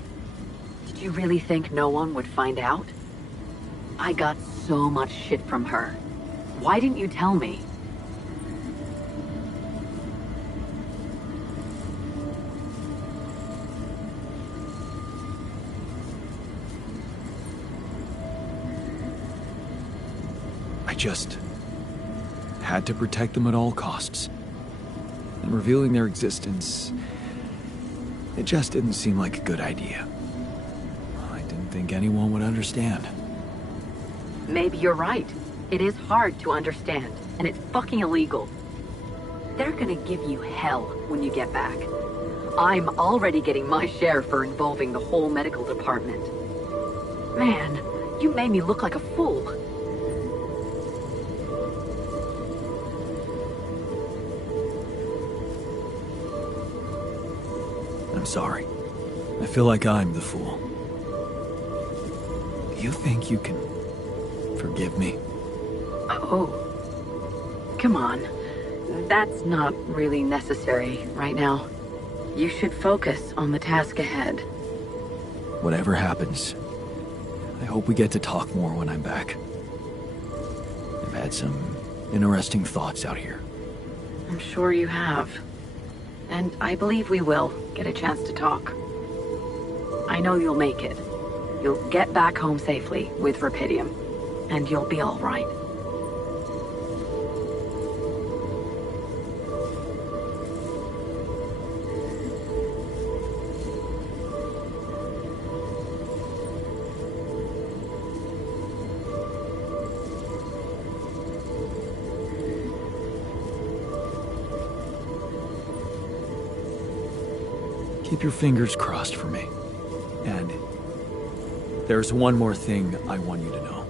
Did you really think no one would find out? I got so much shit from her. Why didn't you tell me? I just had to protect them at all costs. And revealing their existence, it just didn't seem like a good idea. I didn't think anyone would understand. Maybe you're right. It is hard to understand, and it's fucking illegal. They're gonna give you hell when you get back. I'm already getting my share for involving the whole medical department. Man, you made me look like a fool. I'm sorry. I feel like I'm the fool. You think you can forgive me? Oh. Come on. That's not really necessary right now. You should focus on the task ahead. Whatever happens, I hope we get to talk more when I'm back. I've had some interesting thoughts out here. I'm sure you have. And I believe we will get a chance to talk. I know you'll make it. You'll get back home safely with Rapidium, and you'll be all right. Keep your fingers crossed for me. And there's one more thing I want you to know.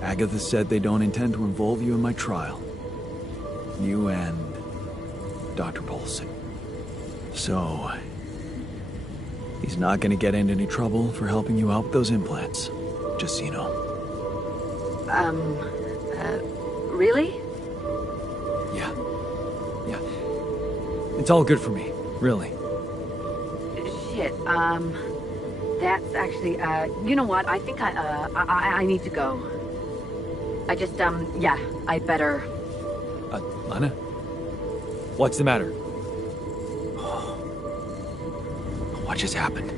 Agatha said they don't intend to involve you in my trial. You and Dr. Paulson. So, he's not gonna get into any trouble for helping you out with those implants. Just so you know. Really? Yeah. It's all good for me, really. Shit, that's actually, you know what? I think I need to go. I just, yeah, I better... Lena? What's the matter? What just happened?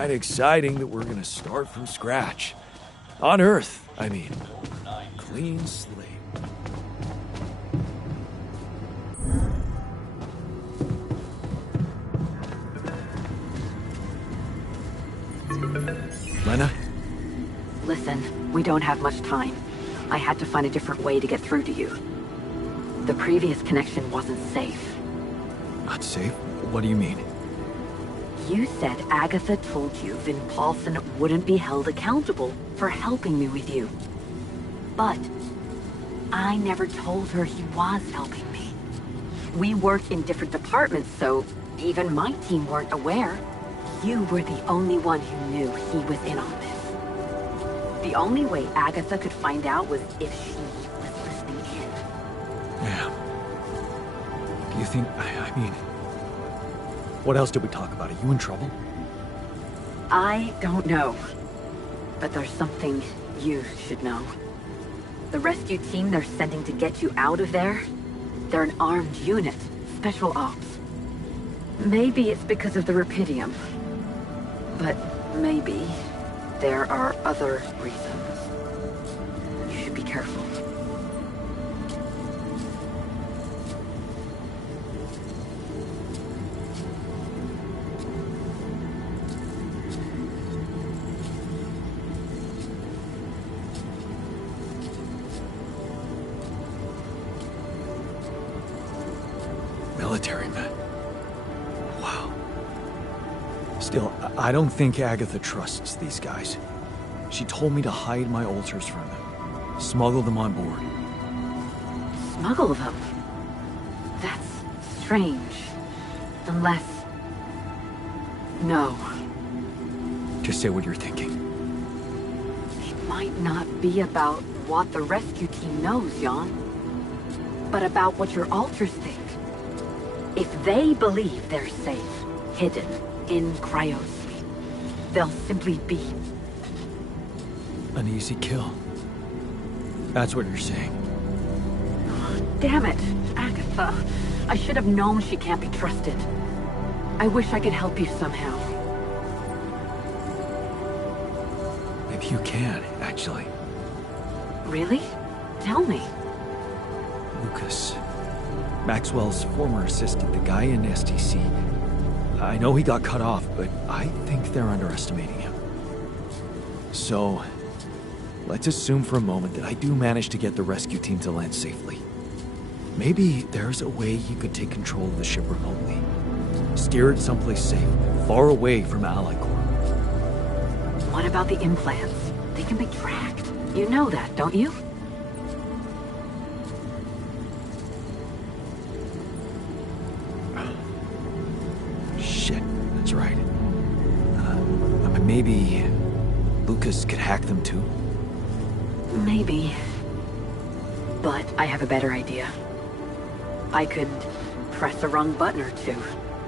Kinda exciting that we're gonna start from scratch. On Earth, I mean. Clean slate. Lena? Listen, we don't have much time. I had to find a different way to get through to you. The previous connection wasn't safe. Not safe? What do you mean? You said Agatha told you Vin Paulson wouldn't be held accountable for helping me with you. But I never told her he was helping me. We work in different departments, so even my team weren't aware. You were the only one who knew he was in on this. The only way Agatha could find out was if she was listening in. Yeah. Do you think... I mean... What else did we talk about? Are you in trouble? I don't know. But there's something you should know. The rescue team they're sending to get you out of there, they're an armed unit, special ops. Maybe it's because of the Rapidium. But maybe there are other reasons. You should be careful. Military men. Wow. Still, I don't think Agatha trusts these guys. She told me to hide my altars from them. Smuggle them on board. Smuggle them? That's strange. Unless... No. Just say what you're thinking. It might not be about what the rescue team knows, Jan. But about what your altars think. If they believe they're safe, hidden, in cryosleep, they'll simply be... An easy kill. That's what you're saying. Damn it, Agatha. I should have known she can't be trusted. I wish I could help you somehow. Maybe you can, actually. Really? Tell me. Lucas. Maxwell's former assistant, the guy in STC. I know he got cut off, but I think they're underestimating him. So, let's assume for a moment that I do manage to get the rescue team to land safely. Maybe there's a way you could take control of the ship remotely. Steer it someplace safe, far away from Ally Corps. What about the implants? They can be tracked. You know that, don't you? Shit, that's right. Maybe Lucas could hack them too? Maybe. But I have a better idea. I could press a wrong button or two,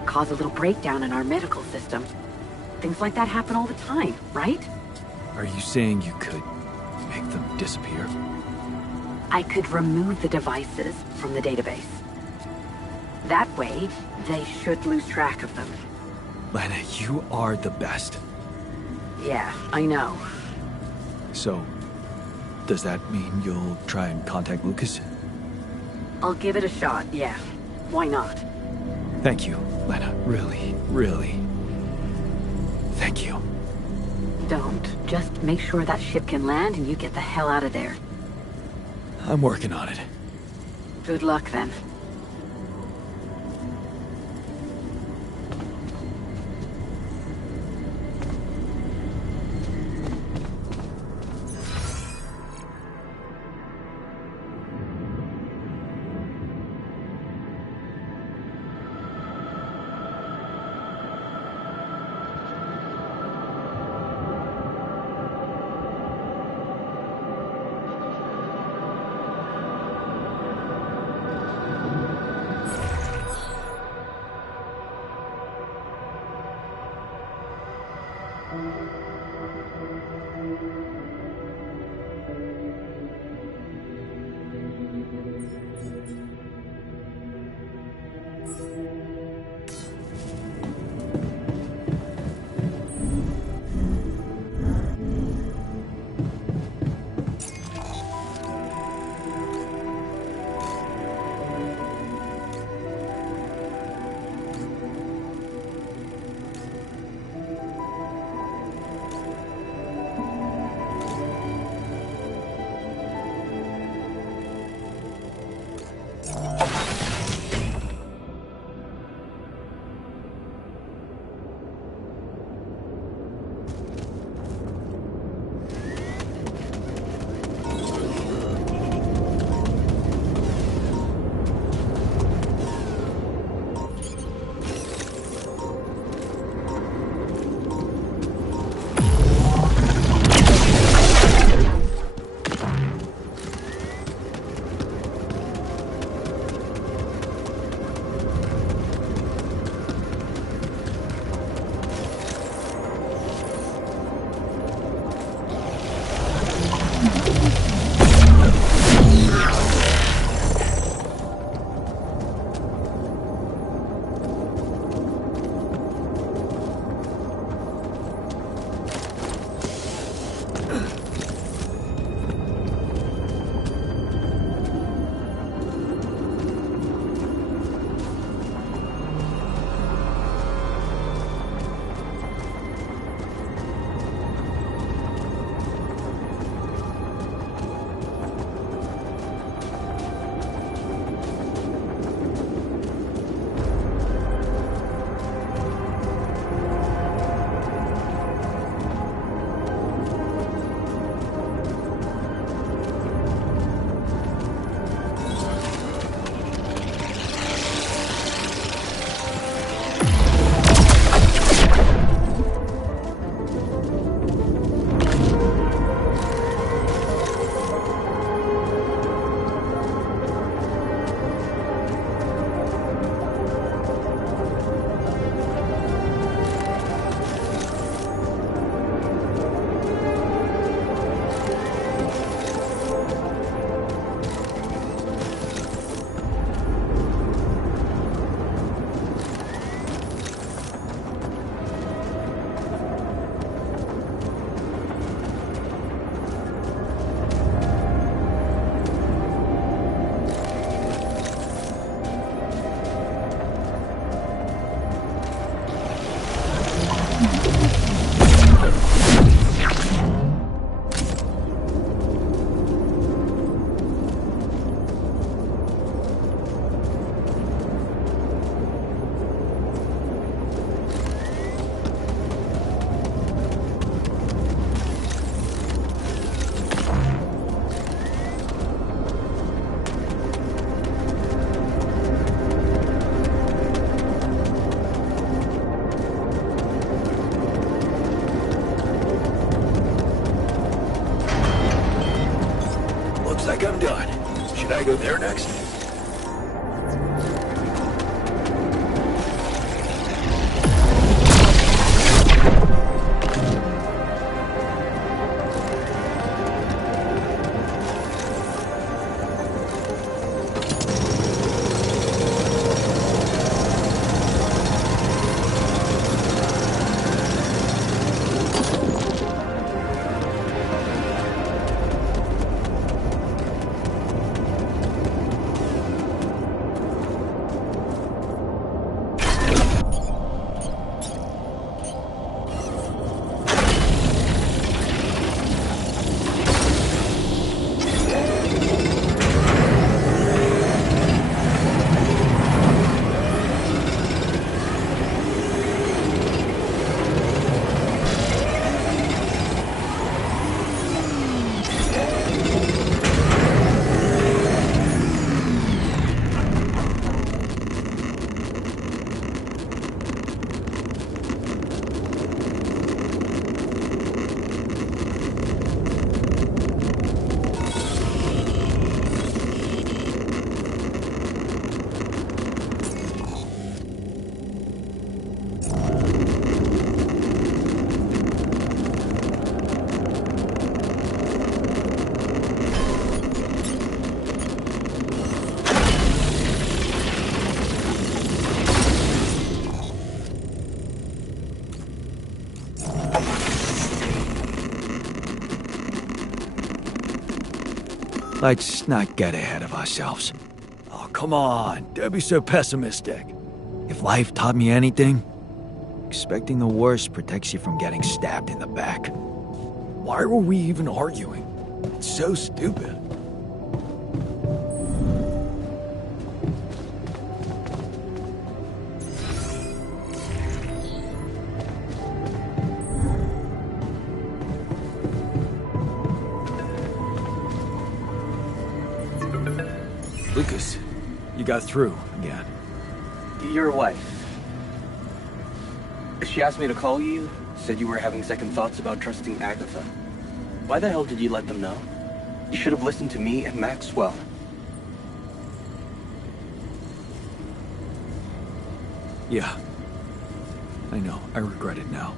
cause a little breakdown in our medical system. Things like that happen all the time, right? Are you saying you could make them disappear? I could remove the devices from the database. That way, they should lose track of them. Lena, you are the best. Yeah, I know. So, does that mean you'll try and contact Lucas? I'll give it a shot, yeah. Why not? Thank you, Lena. Really, really. Thank you. Don't. Just make sure that ship can land and you get the hell out of there. I'm working on it. Good luck, then. Let's not get ahead of ourselves. Oh, come on. Don't be so pessimistic. If life taught me anything, expecting the worst protects you from getting stabbed in the back. Why were we even arguing? It's so stupid. Lucas, you got through again. Your wife. She asked me to call you, said you were having second thoughts about trusting Agatha. Why the hell did you let them know? You should have listened to me and Maxwell. Yeah. I know, I regret it now.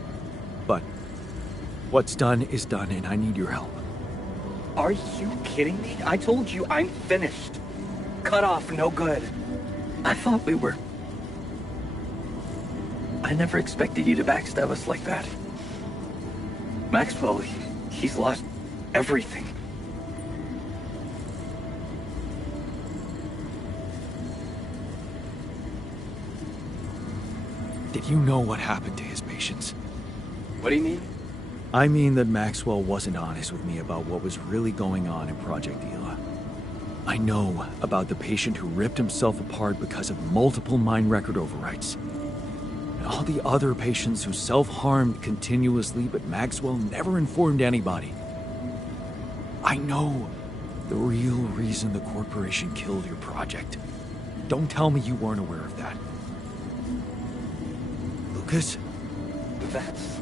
But what's done is done, and I need your help. Are you kidding me? I told you I'm finished. Cut off, no good. I thought we were... I never expected you to backstab us like that. Maxwell, he's lost everything. Did you know what happened to his patients? What do you mean? I mean that Maxwell wasn't honest with me about what was really going on in Project Ela. I know about the patient who ripped himself apart because of multiple mind record overwrites. And all the other patients who self-harmed continuously, but Maxwell never informed anybody. I know the real reason the corporation killed your project. Don't tell me you weren't aware of that. Lucas? That's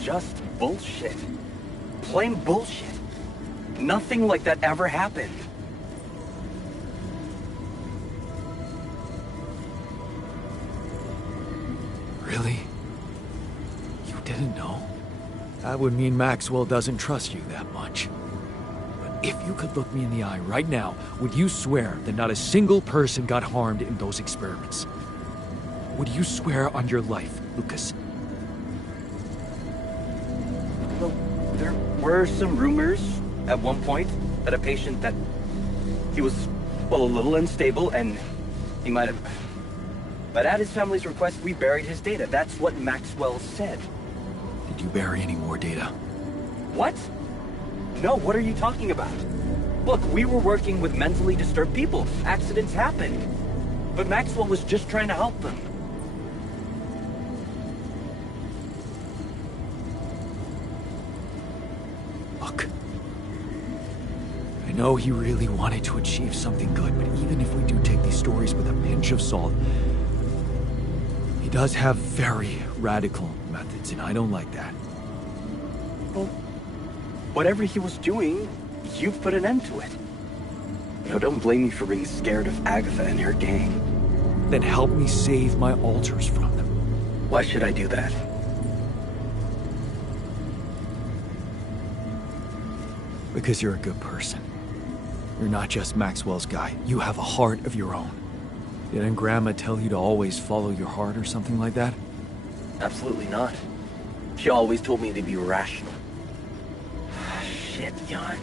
just bullshit. Plain bullshit. Nothing like that ever happened. Really? You didn't know? That would mean Maxwell doesn't trust you that much. But if you could look me in the eye right now, would you swear that not a single person got harmed in those experiments? Would you swear on your life, Lucas? Well, there were some rumors at one point that a patient that he was, well, a little unstable and he might have... But at his family's request, we buried his data. That's what Maxwell said. Did you bury any more data? What? No, what are you talking about? Look, we were working with mentally disturbed people. Accidents happen. But Maxwell was just trying to help them. Look. I know he really wanted to achieve something good, but even if we do take these stories with a pinch of salt, he does have very radical methods, and I don't like that. Well, whatever he was doing, you've put an end to it. You know, don't blame me for being scared of Agatha and her gang. Then help me save my alters from them. Why should I do that? Because you're a good person. You're not just Maxwell's guy. You have a heart of your own. Didn't Grandma tell you to always follow your heart or something like that? Absolutely not. She always told me to be rational. Shit, Jan.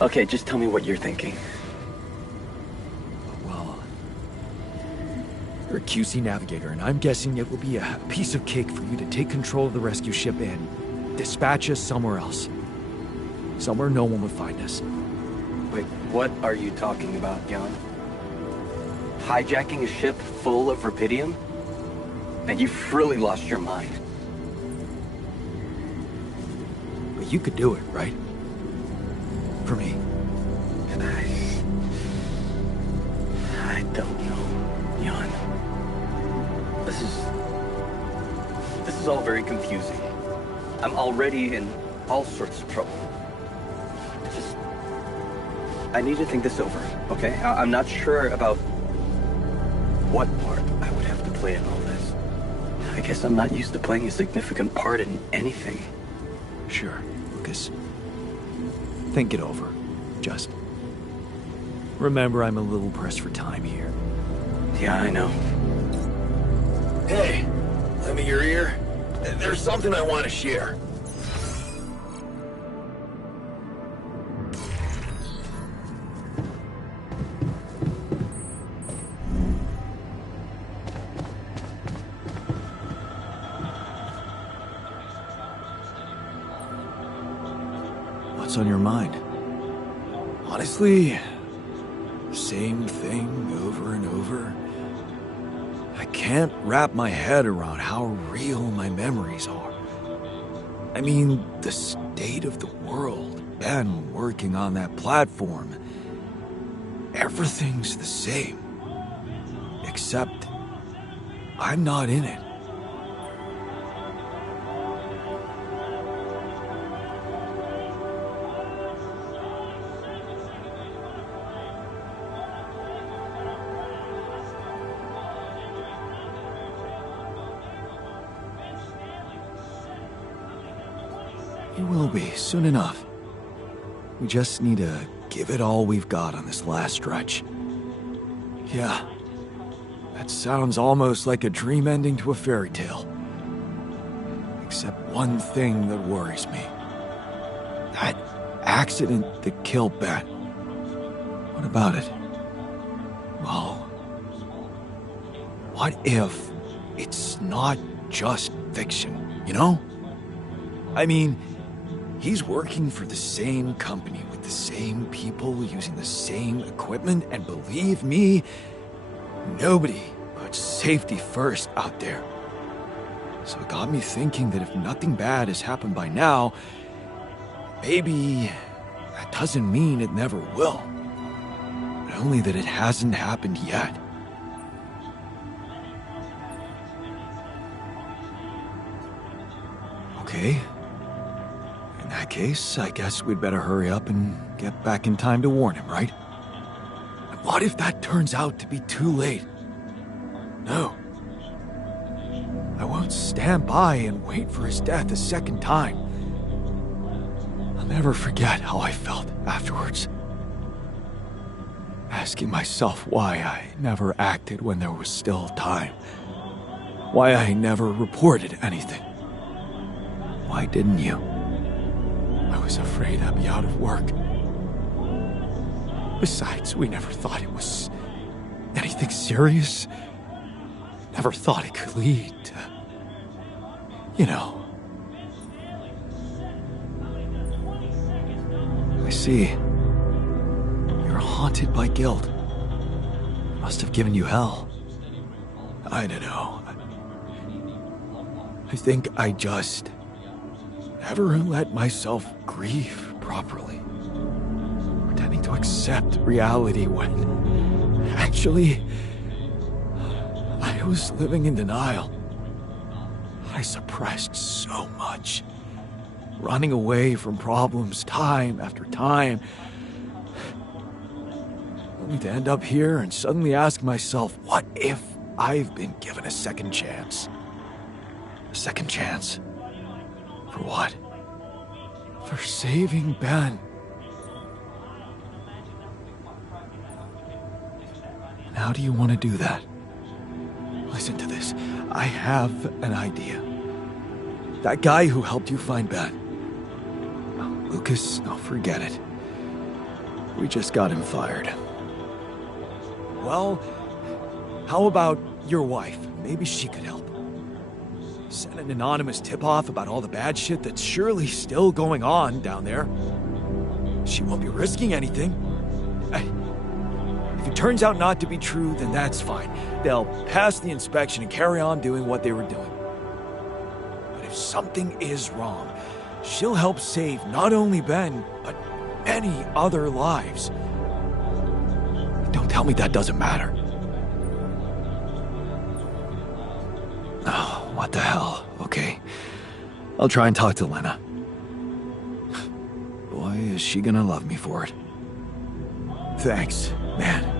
Okay, just tell me what you're thinking. Well, you're a QC navigator, and I'm guessing it will be a piece of cake for you to take control of the rescue ship and dispatch us somewhere else. Somewhere no one would find us. Wait, what are you talking about, Jan? Hijacking a ship full of Rapidium? And you've really lost your mind. But you could do it, right? For me. I don't know, Jan. This is all very confusing. I'm already in all sorts of trouble. I need to think this over, okay? I'm not sure about what part I would have to play in all this. I guess I'm not used to playing a significant part in anything. Sure, Lucas. Think it over. Just remember I'm a little pressed for time here. Yeah, I know. Hey, lend me your ear. There's something I want to share. What's on your mind? Honestly, same thing over and over. I can't wrap my head around how real my memories are. I mean, the state of the world, and working on that platform. Everything's the same. Except, I'm not in it. You will be, soon enough. We just need to give it all we've got on this last stretch. Yeah, that sounds almost like a dream ending to a fairy tale. Except one thing that worries me. That accident that killed Ben. What about it? Well, what if it's not just fiction, you know? I mean, he's working for the same company with the same people using the same equipment, and believe me, nobody puts safety first out there. So it got me thinking that if nothing bad has happened by now, maybe that doesn't mean it never will. But only that it hasn't happened yet. Okay. In that case, I guess we'd better hurry up and get back in time to warn him, right? And what if that turns out to be too late? No. I won't stand by and wait for his death a second time. I'll never forget how I felt afterwards. Asking myself why I never acted when there was still time. Why I never reported anything. Why didn't you? I was afraid I'd be out of work. Besides, we never thought it was anything serious. Never thought it could lead to, you know. I see. You're haunted by guilt. It must have given you hell. I don't know. I think I just never let myself grieve properly. Pretending to accept reality when actually I was living in denial. I suppressed so much. Running away from problems time after time. me to end up here and suddenly ask myself, what if I've been given a second chance? A second chance? For what? For saving Ben. And how do you want to do that? Listen to this. I have an idea. That guy who helped you find Ben. Oh, Lucas, oh, forget it. We just got him fired. Well, how about your wife? Maybe she could help. Send an anonymous tip-off about all the bad shit that's surely still going on down there. She won't be risking anything. If it turns out not to be true, then that's fine. They'll pass the inspection and carry on doing what they were doing. But if something is wrong, she'll help save not only Ben, but many other lives. Don't tell me that doesn't matter. Oh, what the hell? Okay. I'll try and talk to Lena. Boy, is she gonna love me for it. Thanks, man.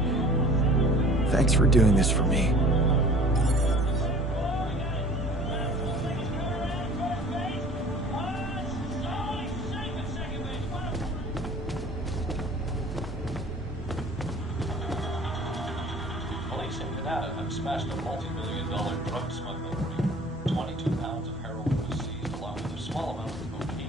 Thanks for doing this for me. Police in Canada have smashed a multi-million-dollar drug smuggling ring. 22 pounds of heroin was seized, along with a small amount of cocaine.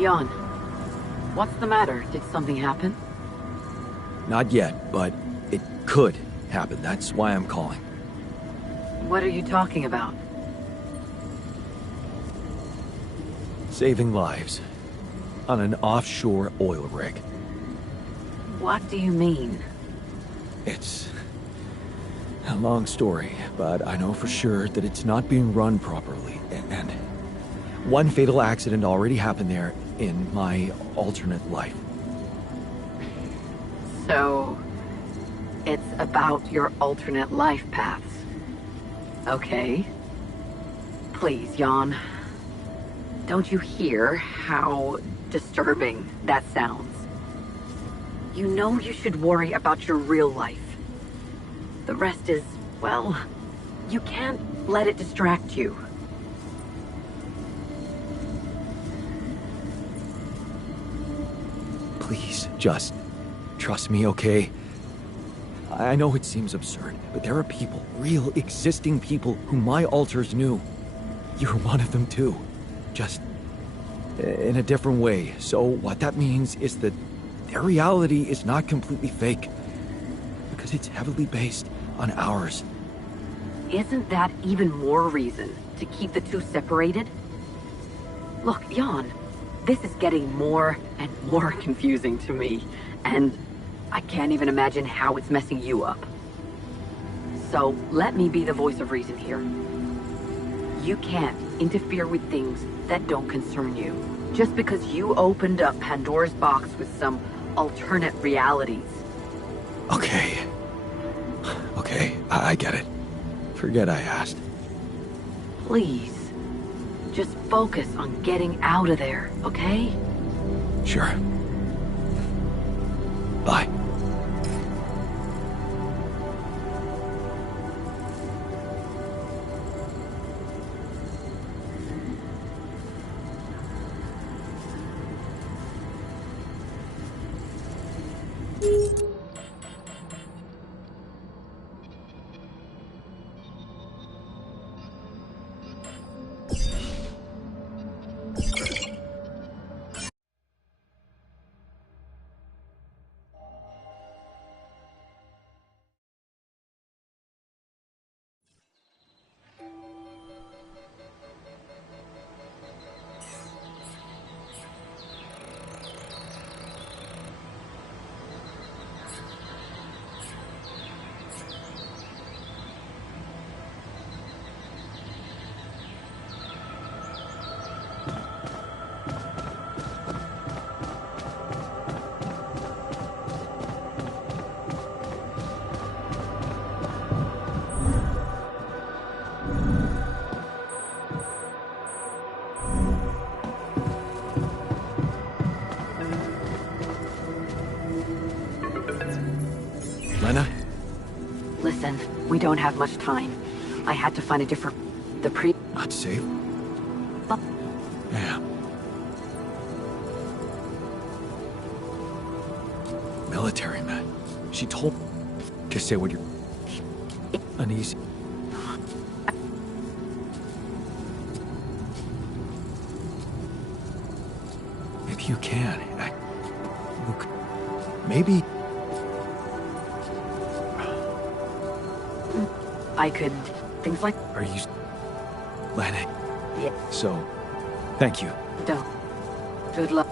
Jan, what's the matter? Did something happen? Not yet, but it could happen. That's why I'm calling. What are you talking about? Saving lives. On an offshore oil rig. What do you mean? It's a long story, but I know for sure that it's not being run properly. And one fatal accident already happened there in my alternate life. So, it's about your alternate life paths. Okay. Please, Jan. Don't you hear how disturbing that sounds? You know you should worry about your real life. The rest is, well, you can't let it distract you. Please, just trust me, okay? I know it seems absurd, but there are people, real existing people, who my alters knew. You're one of them too. Just in a different way. So what that means is that their reality is not completely fake, because it's heavily based on ours. Isn't that even more reason to keep the two separated? Look, Jan, this is getting more and more confusing to me, and I can't even imagine how it's messing you up. So let me be the voice of reason here. You can't interfere with things that don't concern you, just because you opened up Pandora's box with some alternate realities. Okay. Okay, I get it. Forget I asked. Please. Just focus on getting out of there, okay? Sure. Bye. Listen, we don't have much time. I had to find a different... Not safe? Yeah. Military man. She told me to say what you're... uneasy. If you can, look, maybe... I could... things like... Are you... Lenny? Yeah. So, thank you. Don't. Good luck.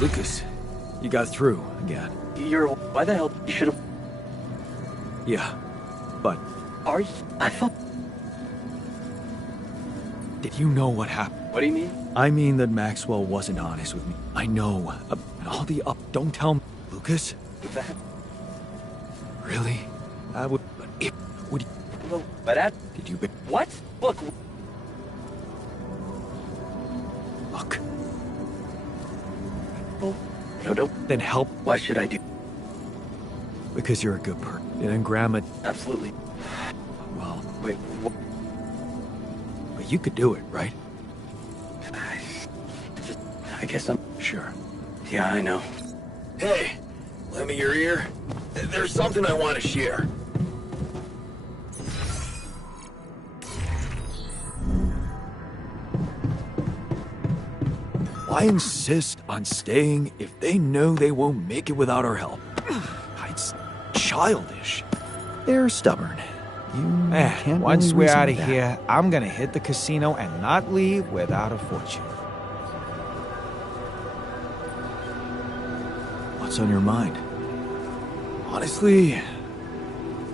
Lucas, you got through again. Why the hell you should have... Yeah, but... Are you... I thought... Did you know what happened? What do you mean? I mean that Maxwell wasn't honest with me. I know. All the Don't tell me. Lucas? That... Really? I would... But if... Would you... Well, but Did you... What? Look... Look. Oh, no. Then help. Why should I do... Because you're a good person. And Grandma... Absolutely. Well... Wait, what? But you could do it, right? I guess I'm... Sure. Yeah, I know. Hey, lend me your ear. There's something I want to share. Why insist on staying if they know they won't make it without our help? It's childish. They're stubborn. Can't Once really we're reason out of with that. here, I'm gonna hit the casino and not leave without a fortune. What's on your mind? Honestly,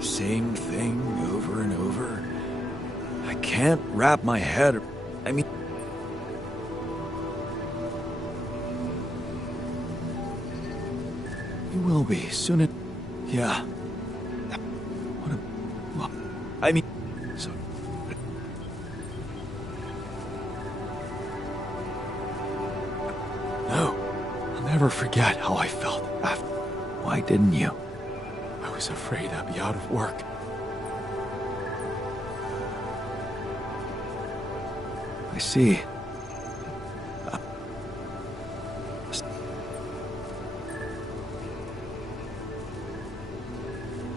same thing over and over. I can't wrap my head. I mean... You will be soon. Yeah. Well, I mean, so. No, I'll never forget how I felt after. Why didn't you? I was afraid I'd be out of work. I see.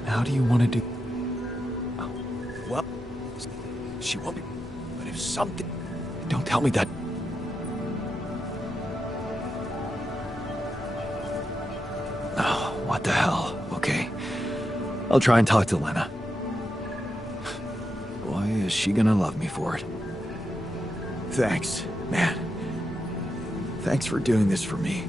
How do you want to do? Oh, well, she won't be. But if something, don't tell me that. Oh, what the hell? Okay, I'll try and talk to Lena. Boy, is she gonna love me for it. Thanks, man. Thanks for doing this for me.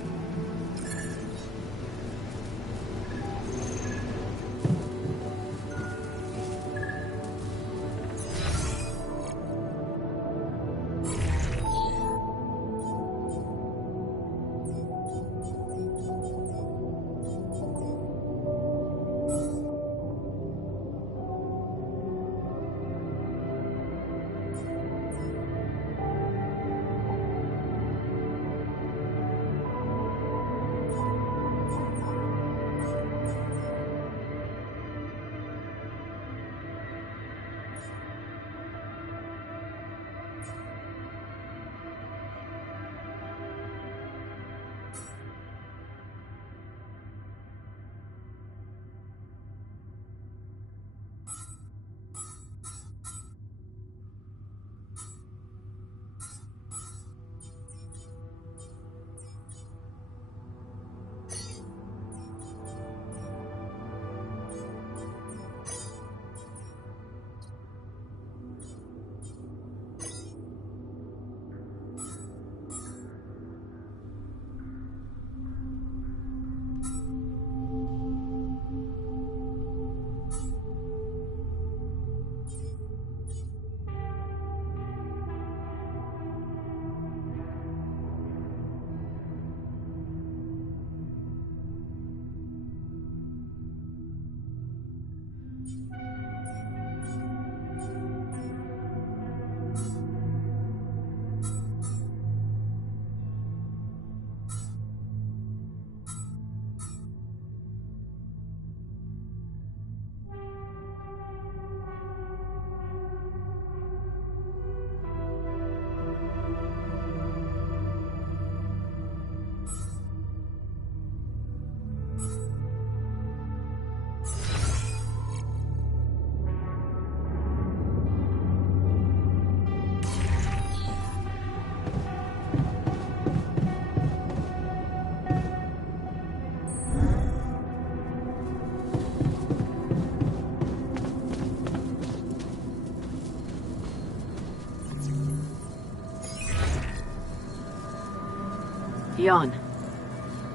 Jan,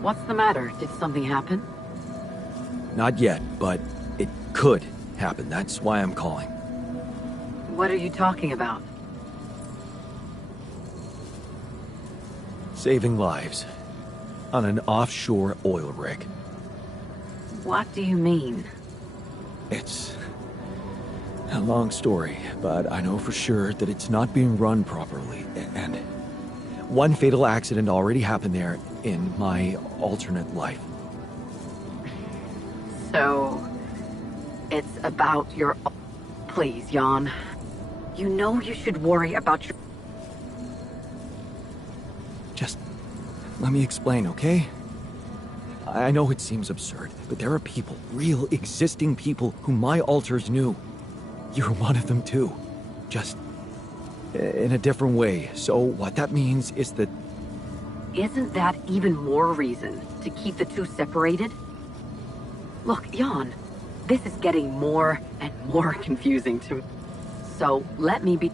What's the matter? Did something happen? Not yet, but it could happen. That's why I'm calling. What are you talking about? Saving lives. On an offshore oil rig. What do you mean? It's a long story, but I know for sure that it's not being run properly, and one fatal accident already happened there in my alternate life. So, it's about your... Please, Jan. You know you should worry about your... Just let me explain, okay? I know it seems absurd, but there are people, real existing people, whom my alters knew. You're one of them too. Just in a different way. So what that means is that... Isn't that even more reason to keep the two separated? Look, Jan, this is getting more and more confusing to me. So let me be...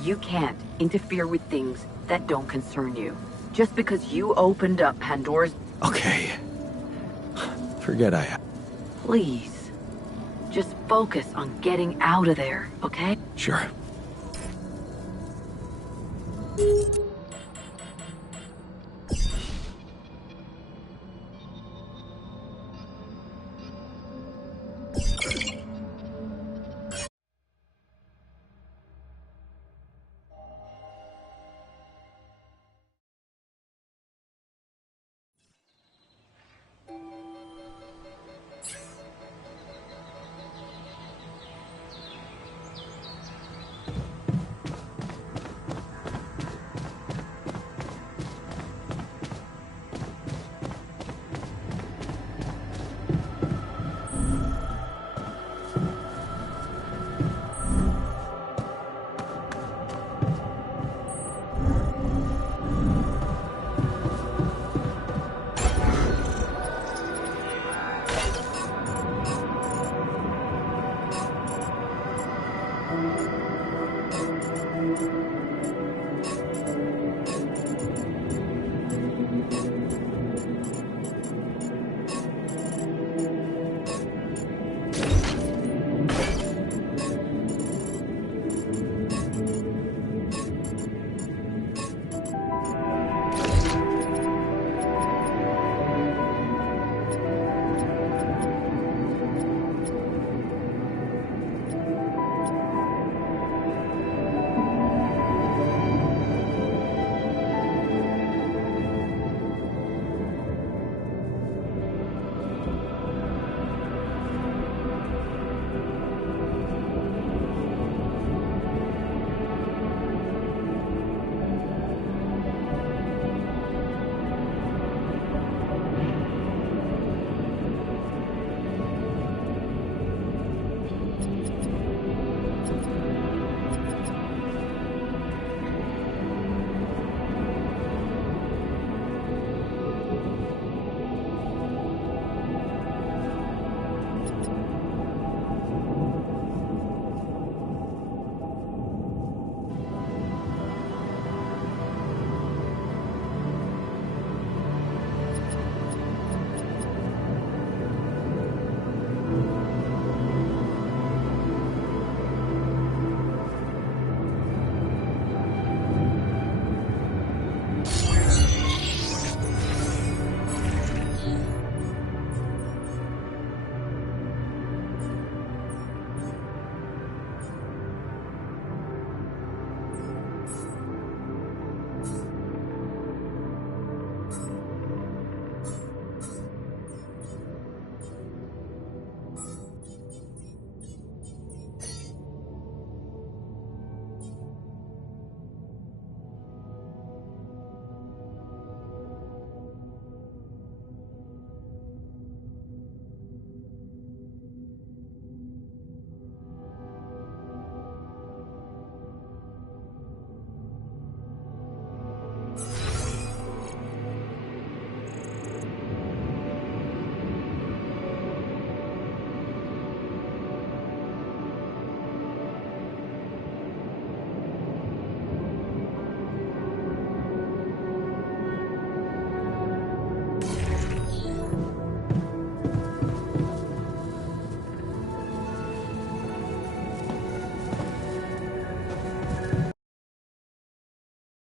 You can't interfere with things that don't concern you. Just because you opened up Pandora's... Okay. Forget I have. Please. Just focus on getting out of there, okay? Sure.